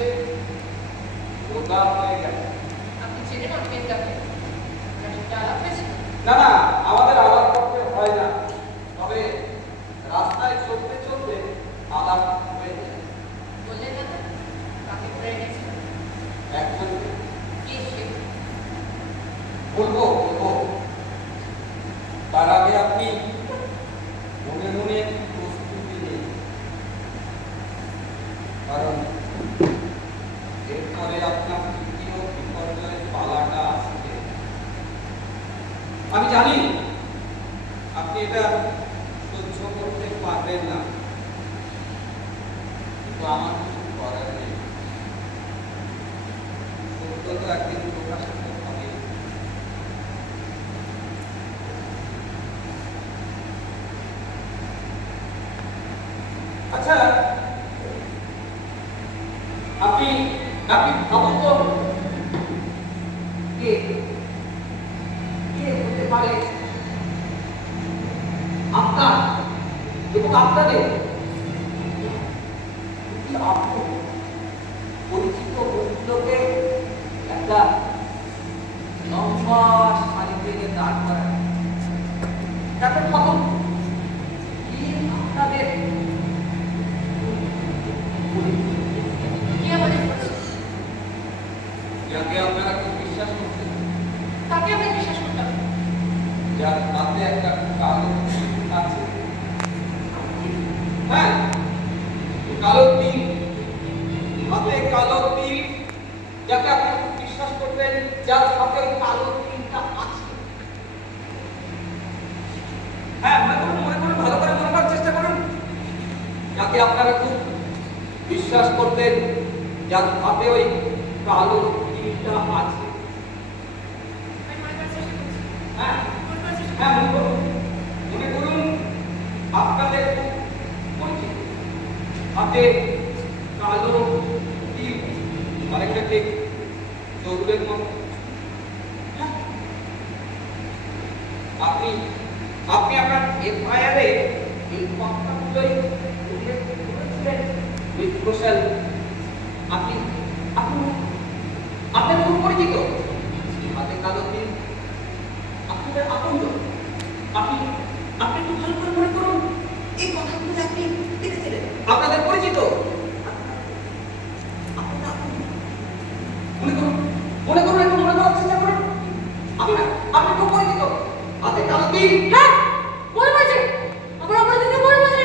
রোগা হয়ে গেল। আপনি চেনেন অনিমেষটাকে? সেটা আলাপ হয়েছিল? না না, আমাদের আলাপ করতে হয় না, তবে রাস্তায় চলতে চলতে আলাপ হয়ে যায়। বললেন না তো, তাকে পড়ে গেছে। একজন কে সে? বলবো, তার আগে আপনি মনে মনে প্রস্তুতি নিন, কারণ এরপরে আপনার তৃতীয় বিপর্যয়ের পালাটা আসবে। আমি জানি করতে পারবেন না, কিন্তু আমার কিছু করার নেই। সত্য তো একদিন প্রকাশিত হবে। আচ্ছা, আপনি আপনি ভাবুন তো, কে কে হতে পারে আপনার এবং আপনাদের পরিচিত মুখগুলোকে একটা লম্বা সারিতে দাঁড় করায়। তারপর ভাবুন, কি আপনাদের কে আমাদের পরিচিত? যাকে আপনারা খুব বিশ্বাস করতেন, তাকে আমরা বিশ্বাস করতাম। যার হাতে একটা কালো তীর আছে। হ্যাঁ, কালো তীর, হাতে কালো তীর, যাকে আপনি খুব বিশ্বাস করতেন, যার হাতে ওই কালো তীরটা আছে। হ্যাঁ, মনে করুন, ভালো করে মনে করার চেষ্টা করুন। যাকে আপনারা খুব বিশ্বাস করতেন, যার হাতে ওই কালো তীরটা আছে। আমি মনে করার চেষ্টা করছি। হ্যাঁ, মনে করার চেষ্টা হ্যাঁ, মনে করুন আপনাদের খুব পরিচিত, হাতে কালো তীর, আরেকটা ঠিক দৌড়ের মতো। হ্যাঁ, আপনি আপনি আপনার এফআইআরে এই কথাগুলোই উল্লেখ করেছিলেন মিস ঘোষাল। আপনি আপনি আপনার খুব পরিচিত, হাতে কালো তীর, আপনাদের আপনজন। আপনি আপনি একটু ভালো করে মনে করুন, এই কথাগুলো আপনি দেখেছিলেন, আপনাদের পরিচিত। আপনারা মনে করুন, একটু মনে করার চেষ্টা করুন। আপনি খুব পরিচিত, হাতে কালো তীর। হ্যাঁ, মনে পড়ছে। আমার অপরাধীকে মনে পড়ছে।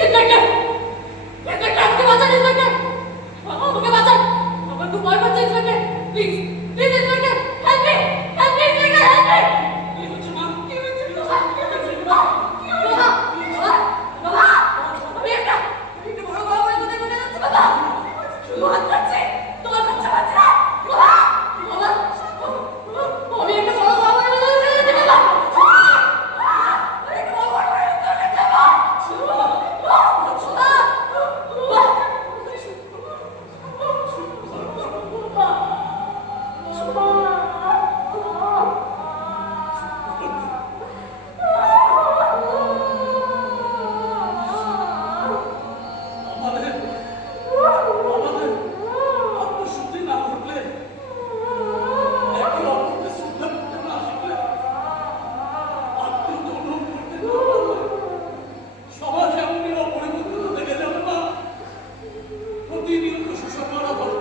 ইন্সপেক্টর, আমাকে বাঁচান। ইন্সপেক্টর, আমাকে বাঁচান। আমার খুব ভয় পাচ্ছে। Inspector, please please inspector, help me, help me inspector, help me. কি হচ্ছে মা? কি হয়েছে? বাবা, আমি একটা বড় বড় করে কোথায় কোথায় যাচ্ছি বাবা। শুধু হাত যাচ্ছে, তোমার বাচ্চা বাচ্চা। বাবা, বাবা, আমি একটা বড় বড় করে কোথায় কোথায় যাচ্ছি বাবা। আমি একটা বড় বড় করে কোথায় যাচ্ছি বাবা। আমাদের আত্মশুদ্ধি না ঘটলে, একে অপরকে শ্রদ্ধা করতে না শিখলে, আত্মীয়তা অনুভব করতে না পারলে, সমাজ এমনই অপরিবর্তিত থেকে যাবে না। প্রতিনিয়ত সুসম্মান ঘটনা